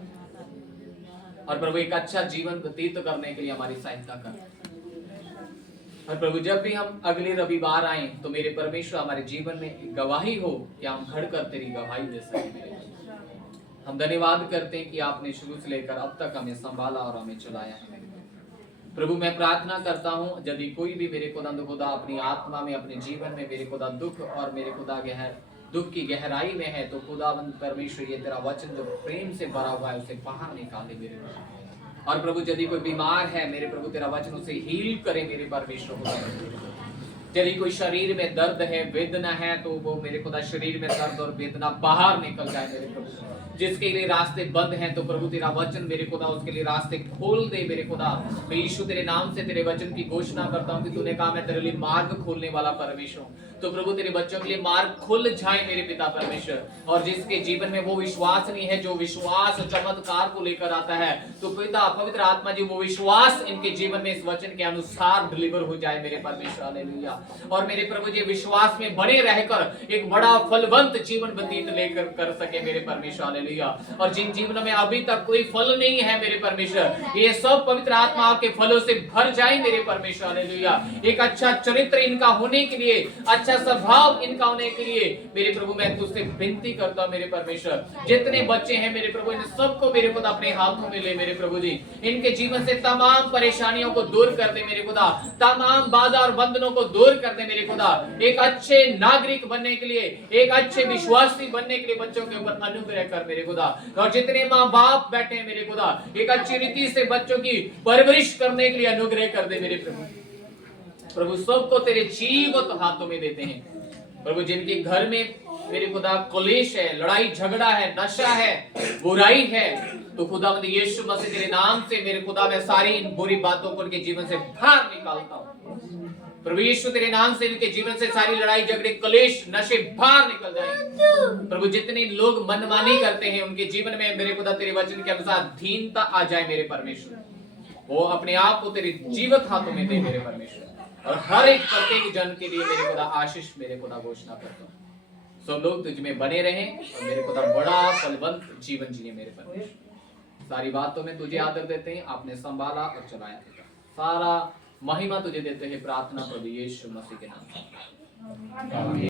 और प्रभु एक अच्छा जीवन व्यतीत करने के लिए हमारी सहायता कर। और प्रभु जब भी हम अगले रविवार आए तो मेरे परमेश्वर हमारे जीवन में एक गवाही हो कि हम खड़ कर तेरी गवाही दे सकें। हम धन्यवाद करते हैं कि आपने शुरू से लेकर अब तक हमें संभाला और हमें चलाया है। प्रभु मैं प्रार्थना करता हूँ यदि कोई भी मेरे खुदा अपनी आत्मा में, अपने जीवन में मेरे खुदा दुख और मेरे खुदा दुख की गहराई में है, तो खुदावंद परमेश्वर ये तेरा वचन जो प्रेम से भरा हुआ है उसे बाहर निकाले मेरे प्रभु। और प्रभु यदि कोई बीमार है मेरे प्रभु तेरा वचन उसे हील करे मेरे परमेश्वर। यदि कोई शरीर में दर्द है, वेदना है, तो वो मेरे खुदा शरीर में दर्द और वेदना बाहर निकल जाए मेरे प्रभु। जिसके लिए रास्ते बंद हैं तो प्रभु तेरा वचन मेरे खुदा उसके लिए रास्ते खोल दे मेरे खुदा। मैं यीशु तेरे नाम से तेरे वचन की घोषणा करता हूँ कि तूने कहा मैं तेरे लिए मार्ग खोलने वाला परमेश्वर हूँ। तो प्रभु तेरे बच्चों के लिए मार्ग खुल जाए मेरे पिता परमेश्वर। और जिसके जीवन में वो विश्वास नहीं है, जो विश्वास चमत्कार को लेकर आता है, तो पिता पवित्र आत्मा जी वो विश्वास इनके जीवन में इस वचन के अनुसार डिलीवर हो जाए मेरे परमेश्वर। हालेलुया। और मेरे प्रभु जी विश्वास में बने रहकर एक बड़ा फलवंत जीवन व्यतीत लेकर कर सके मेरे परमेश्वर। हालेलुया। और जिन जीवनों में अभी तक कोई फल नहीं है मेरे परमेश्वर, ये सब पवित्र आत्मा आपके फलों से भर जाए मेरे परमेश्वर। हालेलुया। एक अच्छा चरित्र इनका होने के लिए, अच्छा स्वभाव इनका होने के लिए मेरे प्रभु मैं तुझसे विनती करता हूँ मेरे परमेश्वर। जितने बच्चे हैं मेरे प्रभु इन सबको मेरे खुदा अपने हाथों में ले मेरे प्रभु जी। इनके जीवन से तमाम परेशानियों को दूर कर दे मेरे खुदा, तमाम बाधा और बंधनों को दूर कर दे मेरे खुदा। एक अच्छे नागरिक बनने के लिए, एक अच्छे विश्वासी बनने के लिए बच्चों के ऊपर अनुग्रह कर मेरे खुदा। और जितने माँ बाप बैठे हैं मेरे खुदा, एक अच्छी रीति से बच्चों की परवरिश करने के लिए अनुग्रह कर दे मेरे प्रभु। प्रभु सबको तेरे जीवित हाथों में देते हैं प्रभु। जिनके घर में मेरे खुदा क्लेश है, लड़ाई झगड़ा है, नशा है, बुराई है, तो खुदावंद यीशु मसीह तेरे नाम से मेरे खुदा मैं सारी इन बुरी बातों को उनके जीवन से बाहर निकालता हूँ। प्रभु यीशु तेरे नाम से इनके जीवन से सारी लड़ाई झगड़े क्लेश नशे बाहर निकल जाए प्रभु। जितने लोग मनमानी करते हैं उनके जीवन में मेरे खुदा तेरे वचन के अनुसार दीनता आ जाए मेरे परमेश्वर। वो अपने आप को तेरे जीवित हाथों में दे मेरे परमेश्वर। और हर एक प्रत्येक जन के लिए मेरे खुदा आशीष मेरे खुदा घोषणा करता हूँ। सब लोग तुझ में बने रहें और मेरे खुदा बड़ा फलवंत जीवन जिए मेरे परमेश्वर। सारी बातों में तुझे आदर देते हैं, आपने संभाला और चलाया, सारा महिमा तुझे देते हैं। प्रार्थना प्रभु यीशु मसीह के नाम से।